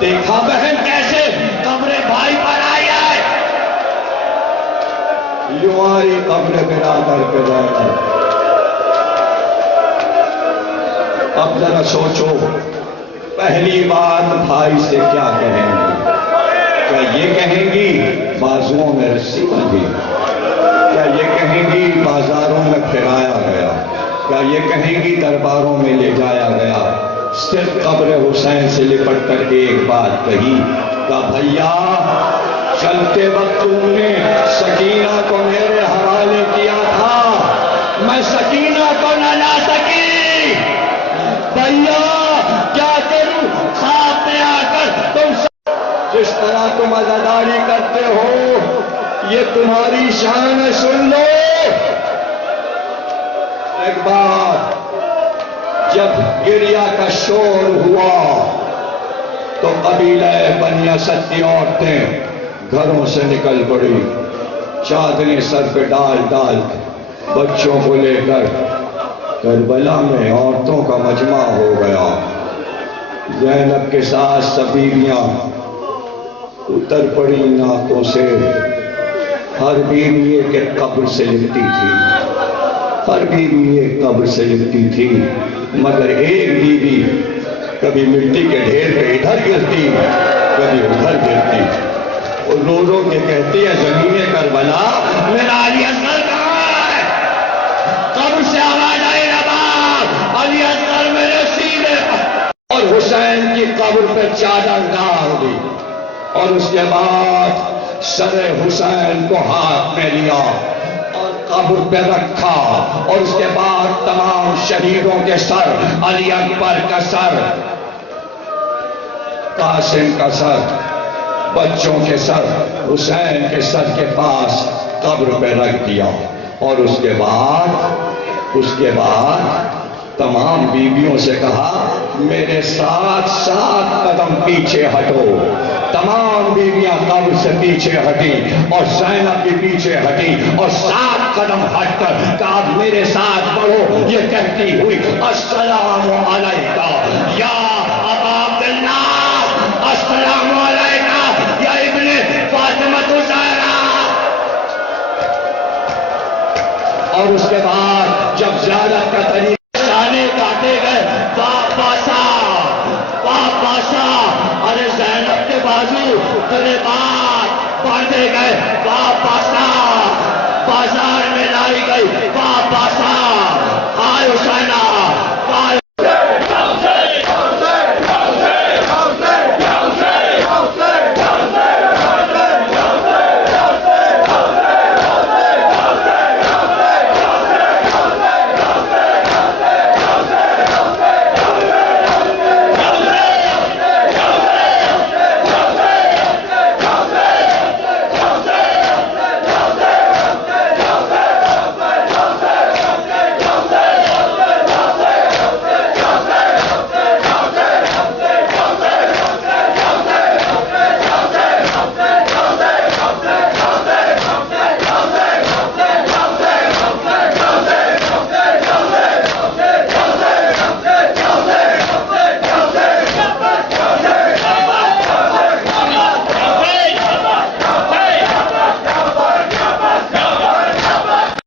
دیکھا بہن کیسے قبر بھائی پر آئی ہے، یوں آئی قبر برادر پہ زینب۔ اب ذرا سوچو، پہلی بات بھائی سے کیا کہیں گی؟ کیا یہ کہیں گی بازوؤں میں رسی بندھی؟ کیا یہ کہیں گی بازاروں میں پھرایا گیا؟ کیا یہ کہیں گی درباروں میں لے جایا گیا؟ صرف قبر حسین سے لپٹ کر ایک بات کہی کہ بھیا چلتے وقت تم نے سکینہ کو میرے حوالے کیا تھا، میں سکینہ کو نہ لا سکی، بھیا کیا کروں، خواب میں آ کر تم جس طرح تم عزاداری کرتے ہو یہ تمہاری شان ہے، سن لو۔ ایک بار جب گریا کا شور ہوا تو قبیلہ بنی اسد کی عورتیں گھروں سے نکل پڑی، چادریں سر پہ ڈال ڈال بچوں کو لے کر کربلا میں عورتوں کا مجمع ہو گیا۔ زینب کے ساتھ سب بیویاں اتر پڑی ناکوں سے، ہر بیوی ایک قبر سے لپٹی تھی، ہر بیوی ایک قبر سے لپٹی تھی، مگر ایک بیوی کبھی مٹی کے ڈھیر پہ ادھر گرتی کبھی ادھر گرتی، اور رو رو کے کہتی ہے زمین کربلا میرا علی اصغر کہاں ہے؟ قبر سے آواز آئی رباب علی اصغر میرے سینے پر، اور حسین کی قبر پہ چادر ڈال دی، اور اس کے بعد سر حسین کو ہاتھ میں لیا اور قبر پہ رکھا، اور اس کے بعد تمام شہیدوں کے سر، علی اکبر کا سر، قاسم کا سر، بچوں کے سر حسین کے سر کے پاس قبر پہ رکھ دیا، اور اس کے بعد تمام بیویوں سے کہا میرے ساتھ 7 قدم پیچھے ہٹو۔ تمام بیویاں قبر سے پیچھے ہٹی اور زینب بھی پیچھے ہٹی اور 7 قدم ہٹ کر کہا میرے ساتھ بڑھو، یہ کہتی ہوئی السلام علیکہ یا ابا عبداللہ، السلام علیکہ یا ابن فاطمہ الزہرا۔ اور اس کے بعد جب زیارت کا طریقہ کاٹے گئے پاپاسا، ارے زینب کے بازو تیرے بات باندھے گئے، پاپاسا بازار میں لائی گئی، پاپاسا آئے حسینہ